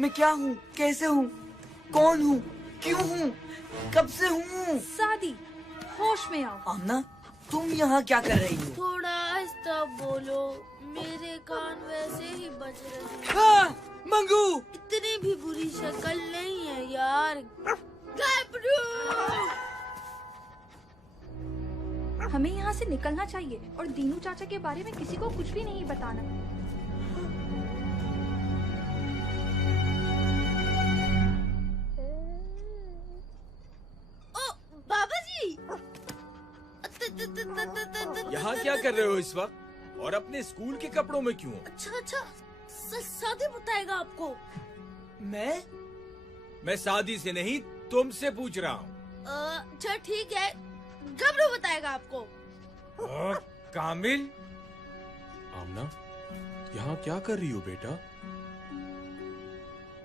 मैं क्या हूँ, कैसे हूँ, कौन हूँ, क्यों हूँ, कब से हूँ? सादी, होश में आओ। आमना, तुम यहाँ क्या कर रही हो? थोड़ा आहिस्ता बोलो, मेरे कान वैसे ही बज रहे हैं। हाँ, मंगू! इतनी भी बुरी शक्ल नहीं है यार। गबरू! हमें यहाँ से निकलना चाहिए और दीनू चाचा के बारे में किसी को कुछ भी नहीं बताना। ओ, बाबा जी! यहाँ क्या कर रहे हो इस वक्त? और अपने स्कूल के कपड़ों में क्यों? अच्छा, सादी बताएगा आपको। मैं शादी से नहीं, तुमसे पूछ रहा हूँ। अच्छा ठीक है, गबरू बताएगा आपको। कामिल, आमना, यहाँ क्या कर रही हो बेटा?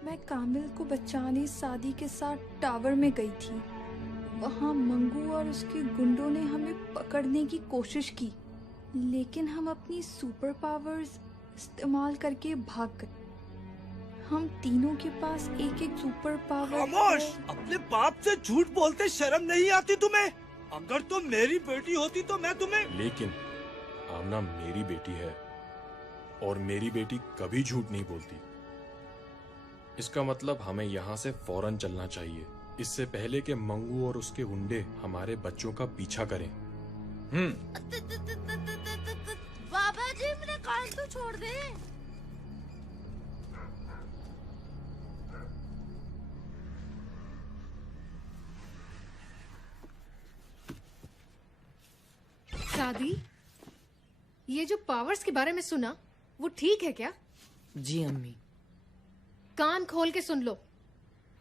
मैं कामिल को बचाने सादी के साथ टावर में गई थी। वहाँ मंगू और उसके गुंडों ने हमें पकड़ने की कोशिश की, लेकिन हम अपनी सुपर पावर्स इस्तेमाल करके भाग गए। हम तीनों के पास एक एक सुपर पावर। खामोश! अपने बाप से झूठ बोलते शर्म नहीं आती तुम्हें? अगर तुम मेरी बेटी होती तो मैं तुम्हें। लेकिन आमना मेरी बेटी है और मेरी बेटी कभी झूठ नहीं बोलती। इसका मतलब हमें यहाँ से फौरन चलना चाहिए, इससे पहले कि मंगू और उसके गुंडे हमारे बच्चों का पीछा करें। बाबा जी, मेरा कान तो छोड़ दे। शादी, ये जो पावर्स के बारे में सुना, वो ठीक है क्या? जी अम्मी। कान खोल के सुन लो,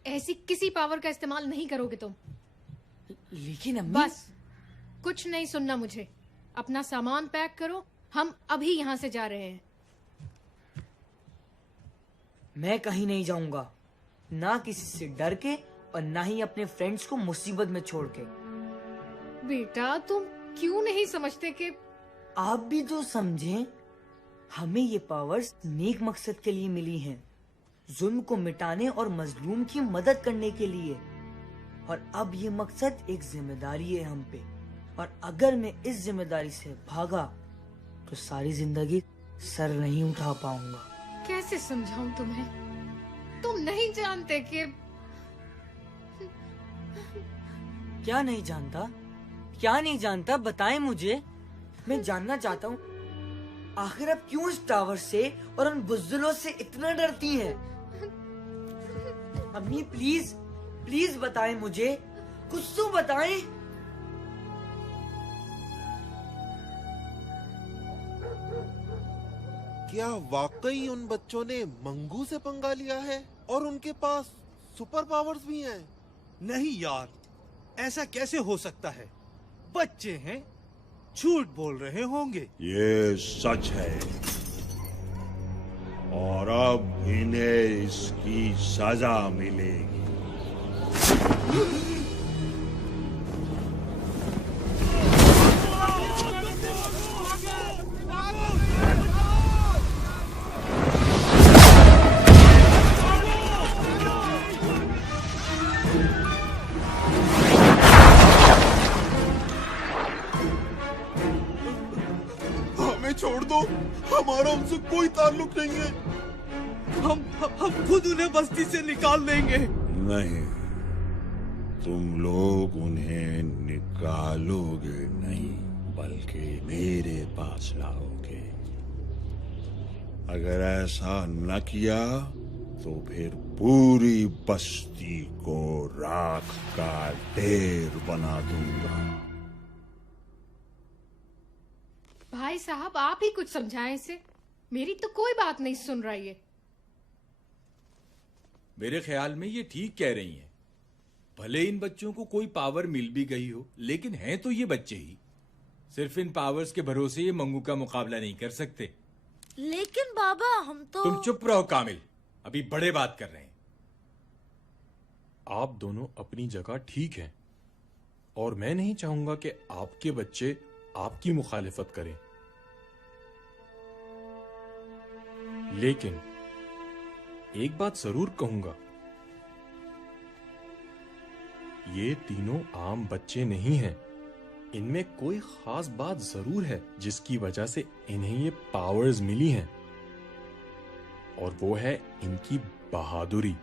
ऐसी किसी पावर का इस्तेमाल नहीं करोगे तुम। लेकिन अम्मी। बस, कुछ नहीं सुनना मुझे। अपना सामान पैक करो, हम अभी यहाँ से जा रहे हैं। मैं कहीं नहीं जाऊंगा, ना किसी से डर के और ना ही अपने फ्रेंड्स को मुसीबत में छोड़ के। बेटा, तुम क्यों नहीं समझते कि आप भी तो समझें, हमें ये पावर्स नेक मकसद के लिए मिली हैं, जुल्म को मिटाने और मजलूम की मदद करने के लिए। और अब ये मकसद एक जिम्मेदारी है हम पे, और अगर मैं इस जिम्मेदारी से भागा तो सारी जिंदगी सर नहीं उठा पाऊंगा। कैसे समझाऊं तुम्हें? तुम नहीं जानते कि क्या नहीं जानता? क्या नहीं जानता, बताएं मुझे। मैं जानना चाहता हूँ, आखिर आप क्यों इस टावर से और उन बुज़दिलों से इतना डरती हैं? अम्मी प्लीज, प्लीज बताएं मुझे, कुछ तो बताएं। क्या वाकई उन बच्चों ने मंगू से पंगा लिया है और उनके पास सुपर पावर्स भी हैं? नहीं यार, ऐसा कैसे हो सकता है? बच्चे हैं, झूठ बोल रहे होंगे। ये सच है और अब इन्हें इसकी सजा मिलेगी। दो, हमारा उनसे कोई ताल्लुक नहीं है। हम खुद उन्हें बस्ती से निकाल देंगे। नहीं, तुम लोग उन्हें निकालोगे नहीं, बल्कि मेरे पास लाओगे। अगर ऐसा न किया तो फिर पूरी बस्ती को राख का ढेर बना दूंगा। भाई साहब, आप ही कुछ समझाएं इसे। मेरी तो कोई बात नहीं सुन रहा ये। मेरे ख्याल में ये ठीक कह रही हैं। भले इन बच्चों को कोई पावर मिल भी गई हो, लेकिन हैं तो ये बच्चे ही। सिर्फ इन पावर्स के भरोसे ये मंगू का मुकाबला नहीं कर सकते। लेकिन बाबा, हम तो... तुम चुप रहो कामिल, अभी बड़े बात कर रहे हैं। आप दोनों अपनी जगह ठीक हैं, और मैं नहीं चाहूंगा कि आपके बच्चे आपकी मुखालिफत करें। लेकिन एक बात जरूर कहूंगा, ये तीनों आम बच्चे नहीं हैं। इनमें कोई खास बात जरूर है जिसकी वजह से इन्हें ये पावर्स मिली हैं, और वो है इनकी बहादुरी।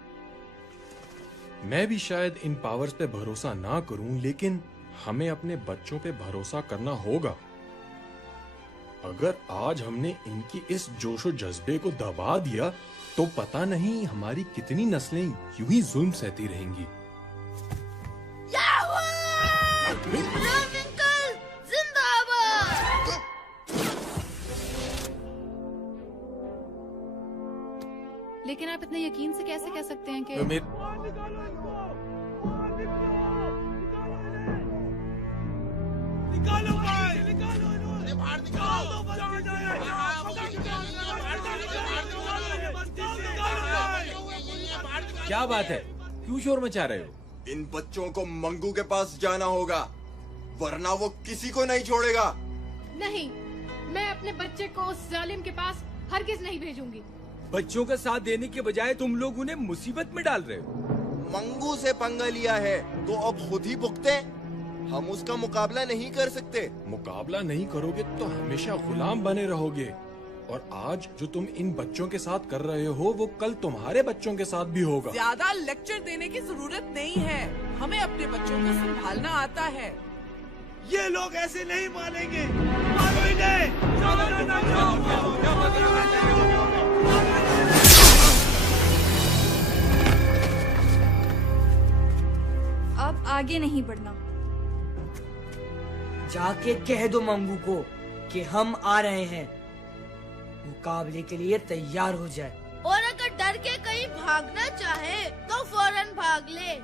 मैं भी शायद इन पावर्स पे भरोसा ना करूं, लेकिन हमें अपने बच्चों पे भरोसा करना होगा। अगर आज हमने इनकी इस जोशो जज्बे को दबा दिया तो पता नहीं हमारी कितनी नस्लें यूं ही जुल्म सहती रहेंगी। लेकिन आप इतने यकीन से कैसे कह सकते हैं कि क्या बात है, क्यों शोर मचा रहे हो? इन बच्चों को मंगू के पास जाना होगा, वरना वो किसी को नहीं छोड़ेगा। नहीं, मैं अपने बच्चे को उस जालिम के पास हरगिज नहीं भेजूंगी। बच्चों का साथ देने के बजाय तुम लोग उन्हें मुसीबत में डाल रहे हो। मंगू से पंगा लिया है तो अब खुद ही भुगते। हम उसका मुकाबला नहीं कर सकते। मुकाबला नहीं करोगे तो हमेशा गुलाम बने रहोगे, और आज जो तुम इन बच्चों के साथ कर रहे हो वो कल तुम्हारे बच्चों के साथ भी होगा। ज्यादा लेक्चर देने की जरूरत नहीं है, हमें अपने बच्चों को संभालना आता है। ये लोग ऐसे नहीं मानेंगे। मारो इन्हें। अब आगे नहीं बढ़ना। जाके कह दो मंगू को कि हम आ रहे हैं, मुकाबले के लिए तैयार हो जाए। और अगर डर के कहीं भागना चाहे तो फौरन भाग ले।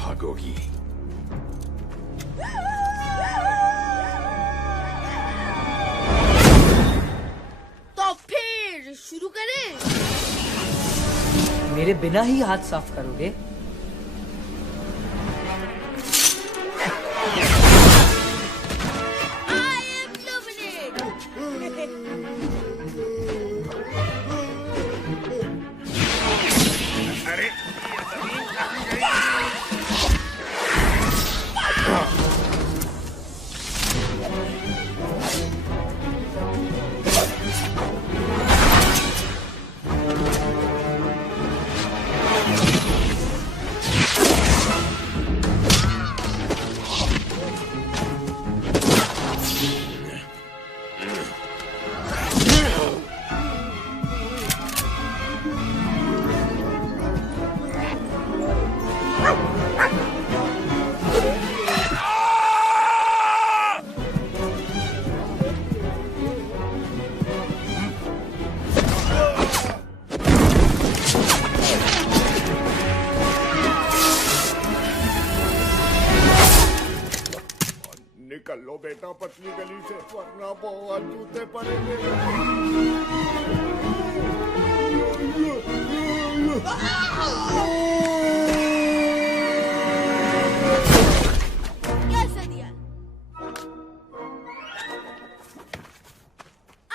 भागोगी। तो फिर शुरू करें? मेरे बिना ही हाथ साफ करोगे? निकल लो बेटा पतली गली से, वरना बहुत जूते पड़ेंगे। कैसे दिया?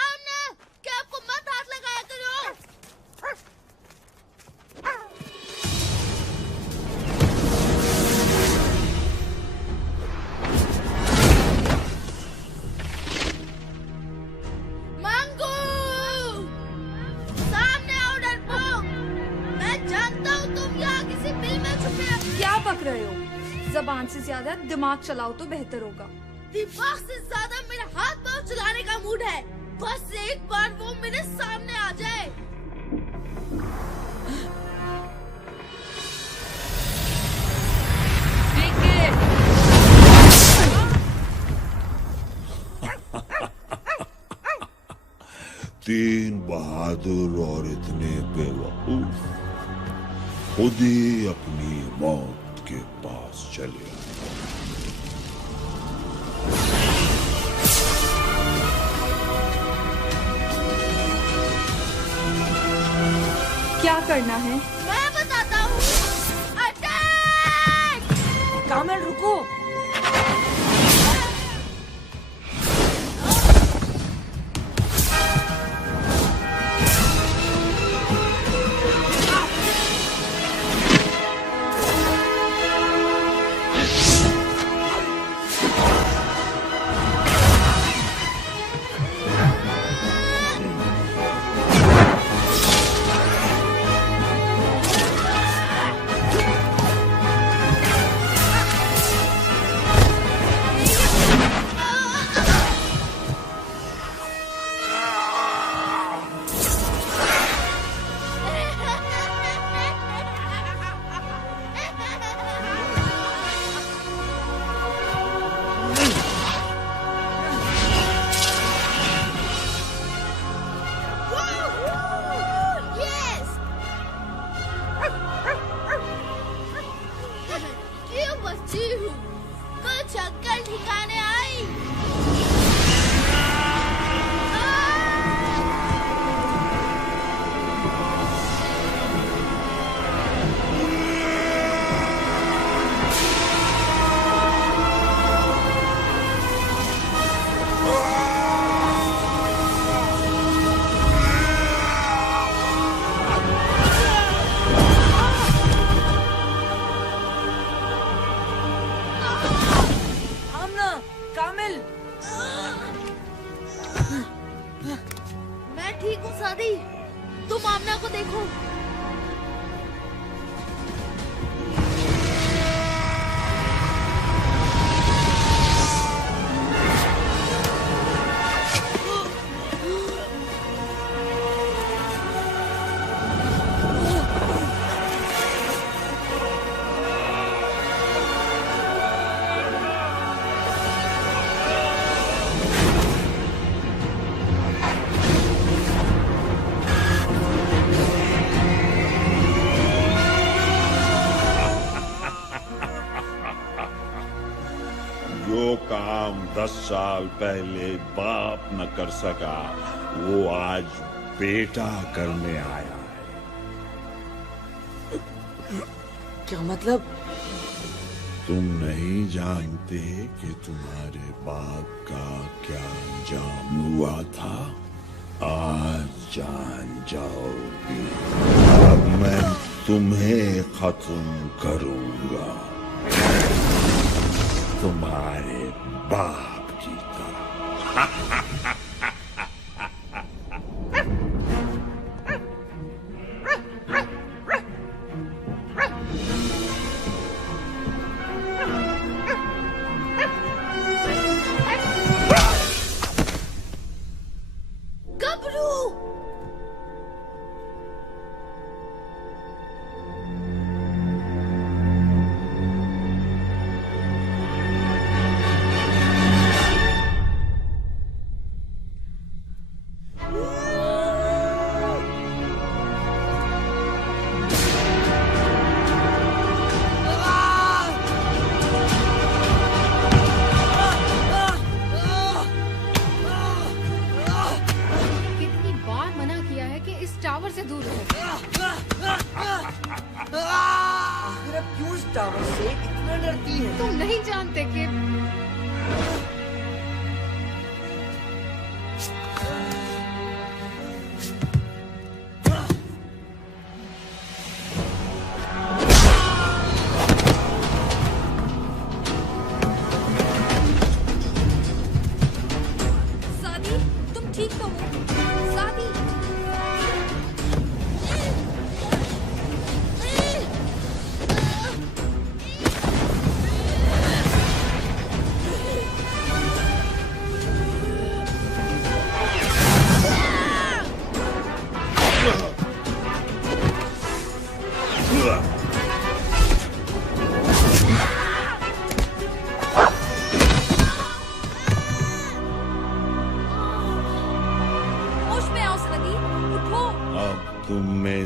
आमना, क्या आपको मत हाथ लगाया करो? क्या पक रहे हो? जबान से ज्यादा दिमाग चलाओ तो बेहतर होगा। दिमाग से ज्यादा मेरा हाथ पांव चलाने का मूड है। बस एक बार वो मेरे सामने आ जाए। तीन बहादुर और इतने बेवकूफ खुद ही अपनी मौत के पास चले। क्या करना है? मैं बताता हूँ। अटैक! कामिल रुको। तुम आमना को देखो। साल पहले बाप न कर सका वो आज बेटा करने आया है। क्या मतलब? तुम नहीं जानते कि तुम्हारे बाप का क्या अंजाम हुआ था? आज जान जाओगी। अब मैं तुम्हें खत्म करूंगा, तुम्हारे बाप की तरह।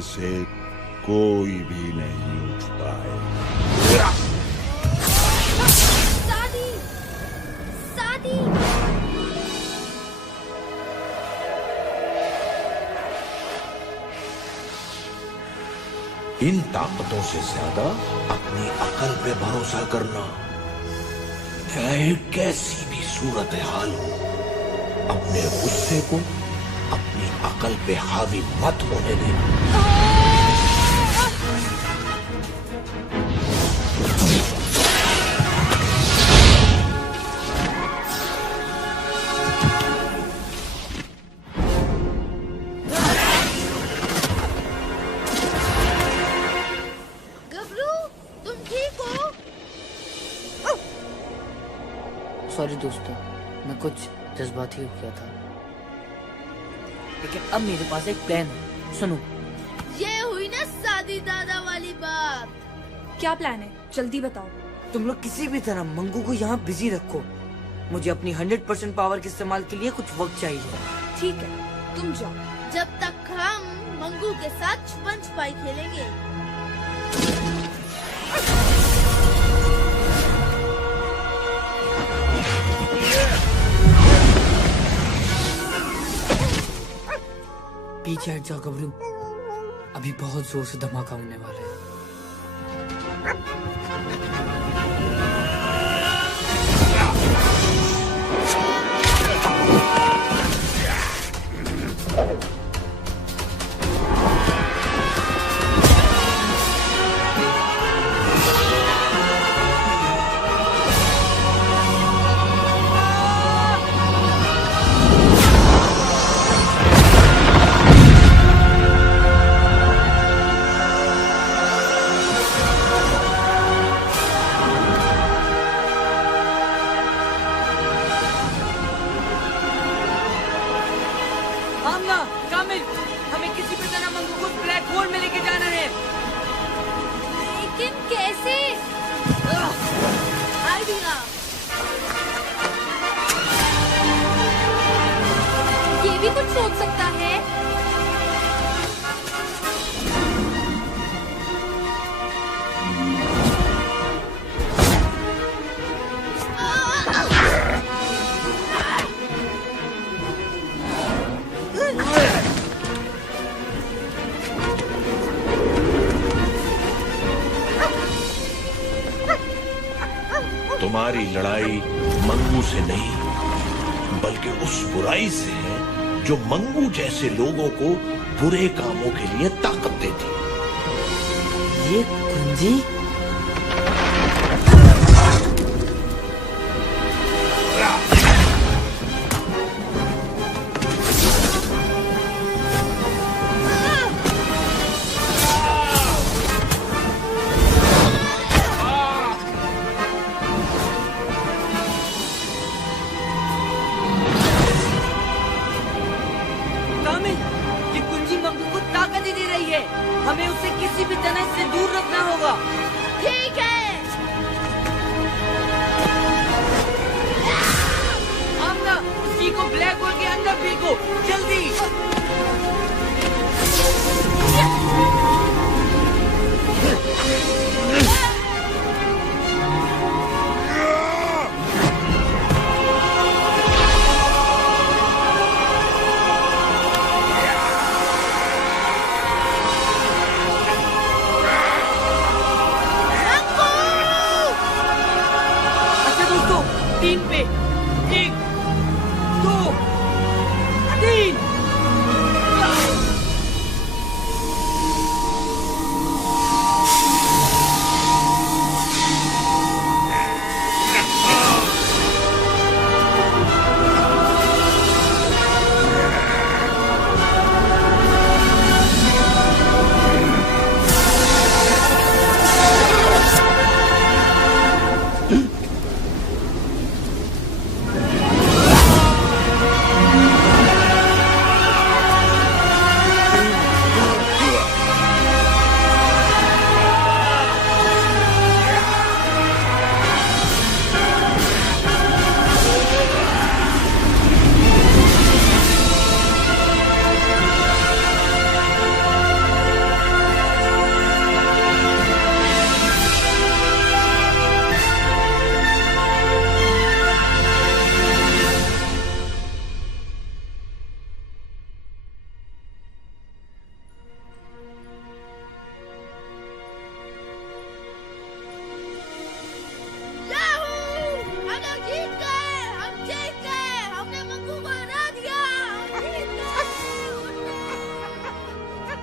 से कोई भी नहीं उठ पाए। सादी, सादी। इन ताकतों से ज्यादा अपनी अकल पे भरोसा करना, चाहे कैसी भी सूरत हाल हो, अपने गुस्से को अपनी अकल पे हावी मत होने देना। सॉरी दोस्तों, मैं कुछ जज्बाती हो गया था, लेकिन अब मेरे पास एक प्लान है। सुनो, ये हुई ना सादी दादा वाली बात। क्या प्लान है, जल्दी बताओ। तुम लोग किसी भी तरह मंगू को यहाँ बिजी रखो। मुझे अपनी 100% पावर के इस्तेमाल के लिए कुछ वक्त चाहिए। ठीक है, तुम जाओ। जब तक हम मंगू के साथ छुपन छुपाई खेलेंगे। पीछे हट जाओ गबरू, अभी बहुत जोर से धमाका होने वाला है। हमें किसी भी तरह मंगू को ब्लैक होल में लेके जाना है। लेकिन कैसे? आइडिया। ये भी कुछ सोच सकता है। हमारी लड़ाई मंगू से नहीं, बल्कि उस बुराई से है जो मंगू जैसे लोगों को बुरे कामों के लिए ताकत देती। ये कुंजी? हमें उसे किसी भी तरह से दूर रखना होगा। ठीक है। आमना, उसी को ब्लैक होल के अंदर फेंको, जल्दी। तीन पे 1, 2, 3।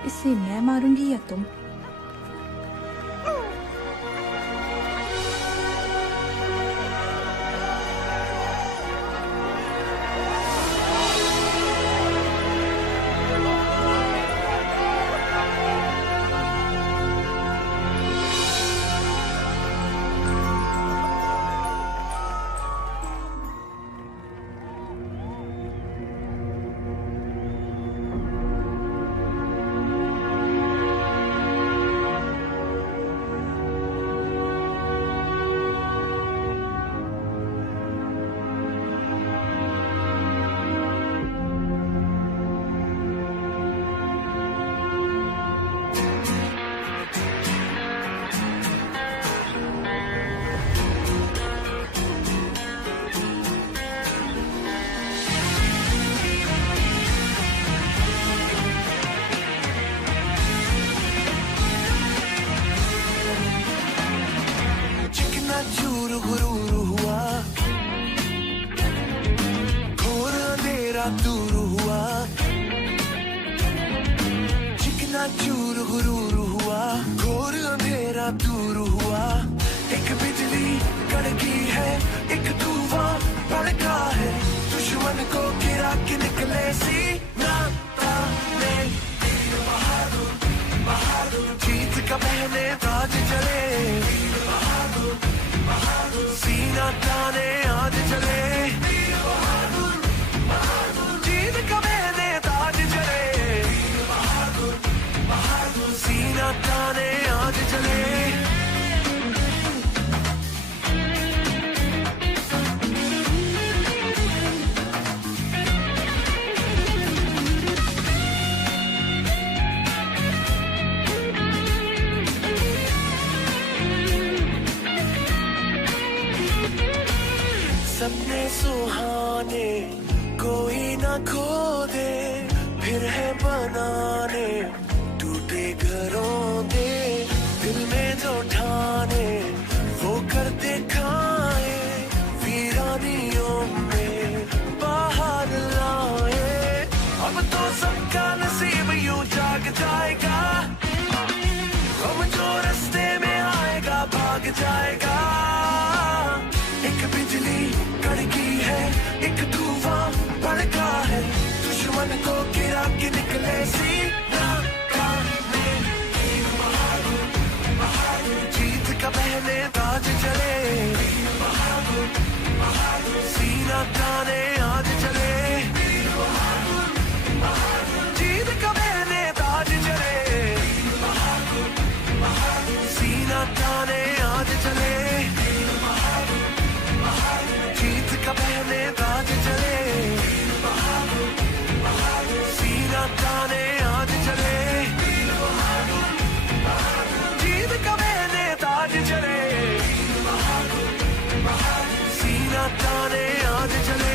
इसे मैं मारूंगी या तुम? चूर गुरूर हुआ, घोर अंधेरा दूर हुआ। चिकना चूर गुरूर हुआ, घोर अंधेरा दूर हुआ। एक बिजली कड़की है, एक तूफान भड़का है। दुश्मन को गिरा के निकले सी नाता में वीर बहादुर, बहादुर जीत का पहने ताज चले। सीना ताने आज चले, जीत का मैंने ताज चले। सीना ताने आज चले। सपने सुहाने कोई ना खो दे, फिर है बनाने टूटे घरों दे। दिल में जो ठाने वो कर दिखाए, के निकले सीना ताने, जीत का पहले ताज चले, सीना ताने आज चले, जीत का पहले ताज चले, सीना ताने आज चले, जीत का पहले ताज चले, सीना ताने आज चले, जीत का पहले ताज चले, सीना ताने आज चले।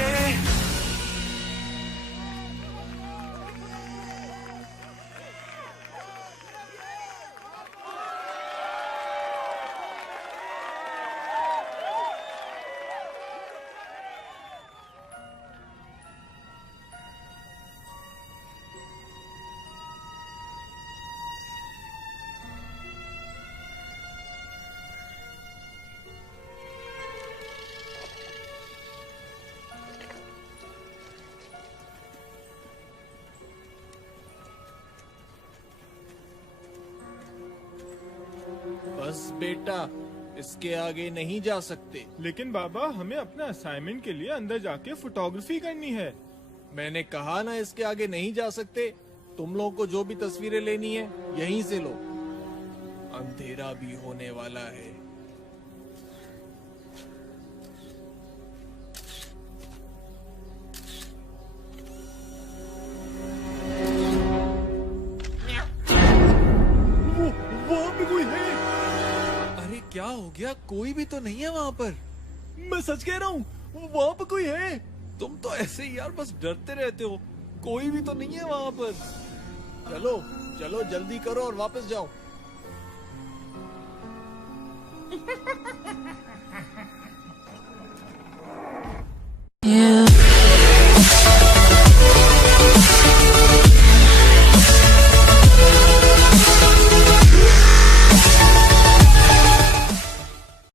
बस बेटा, इसके आगे नहीं जा सकते। लेकिन बाबा, हमें अपना असाइनमेंट के लिए अंदर जाके फोटोग्राफी करनी है। मैंने कहा ना इसके आगे नहीं जा सकते। तुम लोगों को जो भी तस्वीरें लेनी है यहीं से लो। अंधेरा भी होने वाला है। वहाँ पे कोई है। अरे क्या हो गया? कोई भी तो नहीं है वहाँ पर। मैं सच कह रहा हूँ, वहाँ पे कोई है। तुम तो ऐसे ही यार बस डरते रहते हो। कोई भी तो नहीं है वहाँ पर। चलो चलो जल्दी करो और वापस जाओ। Yeah.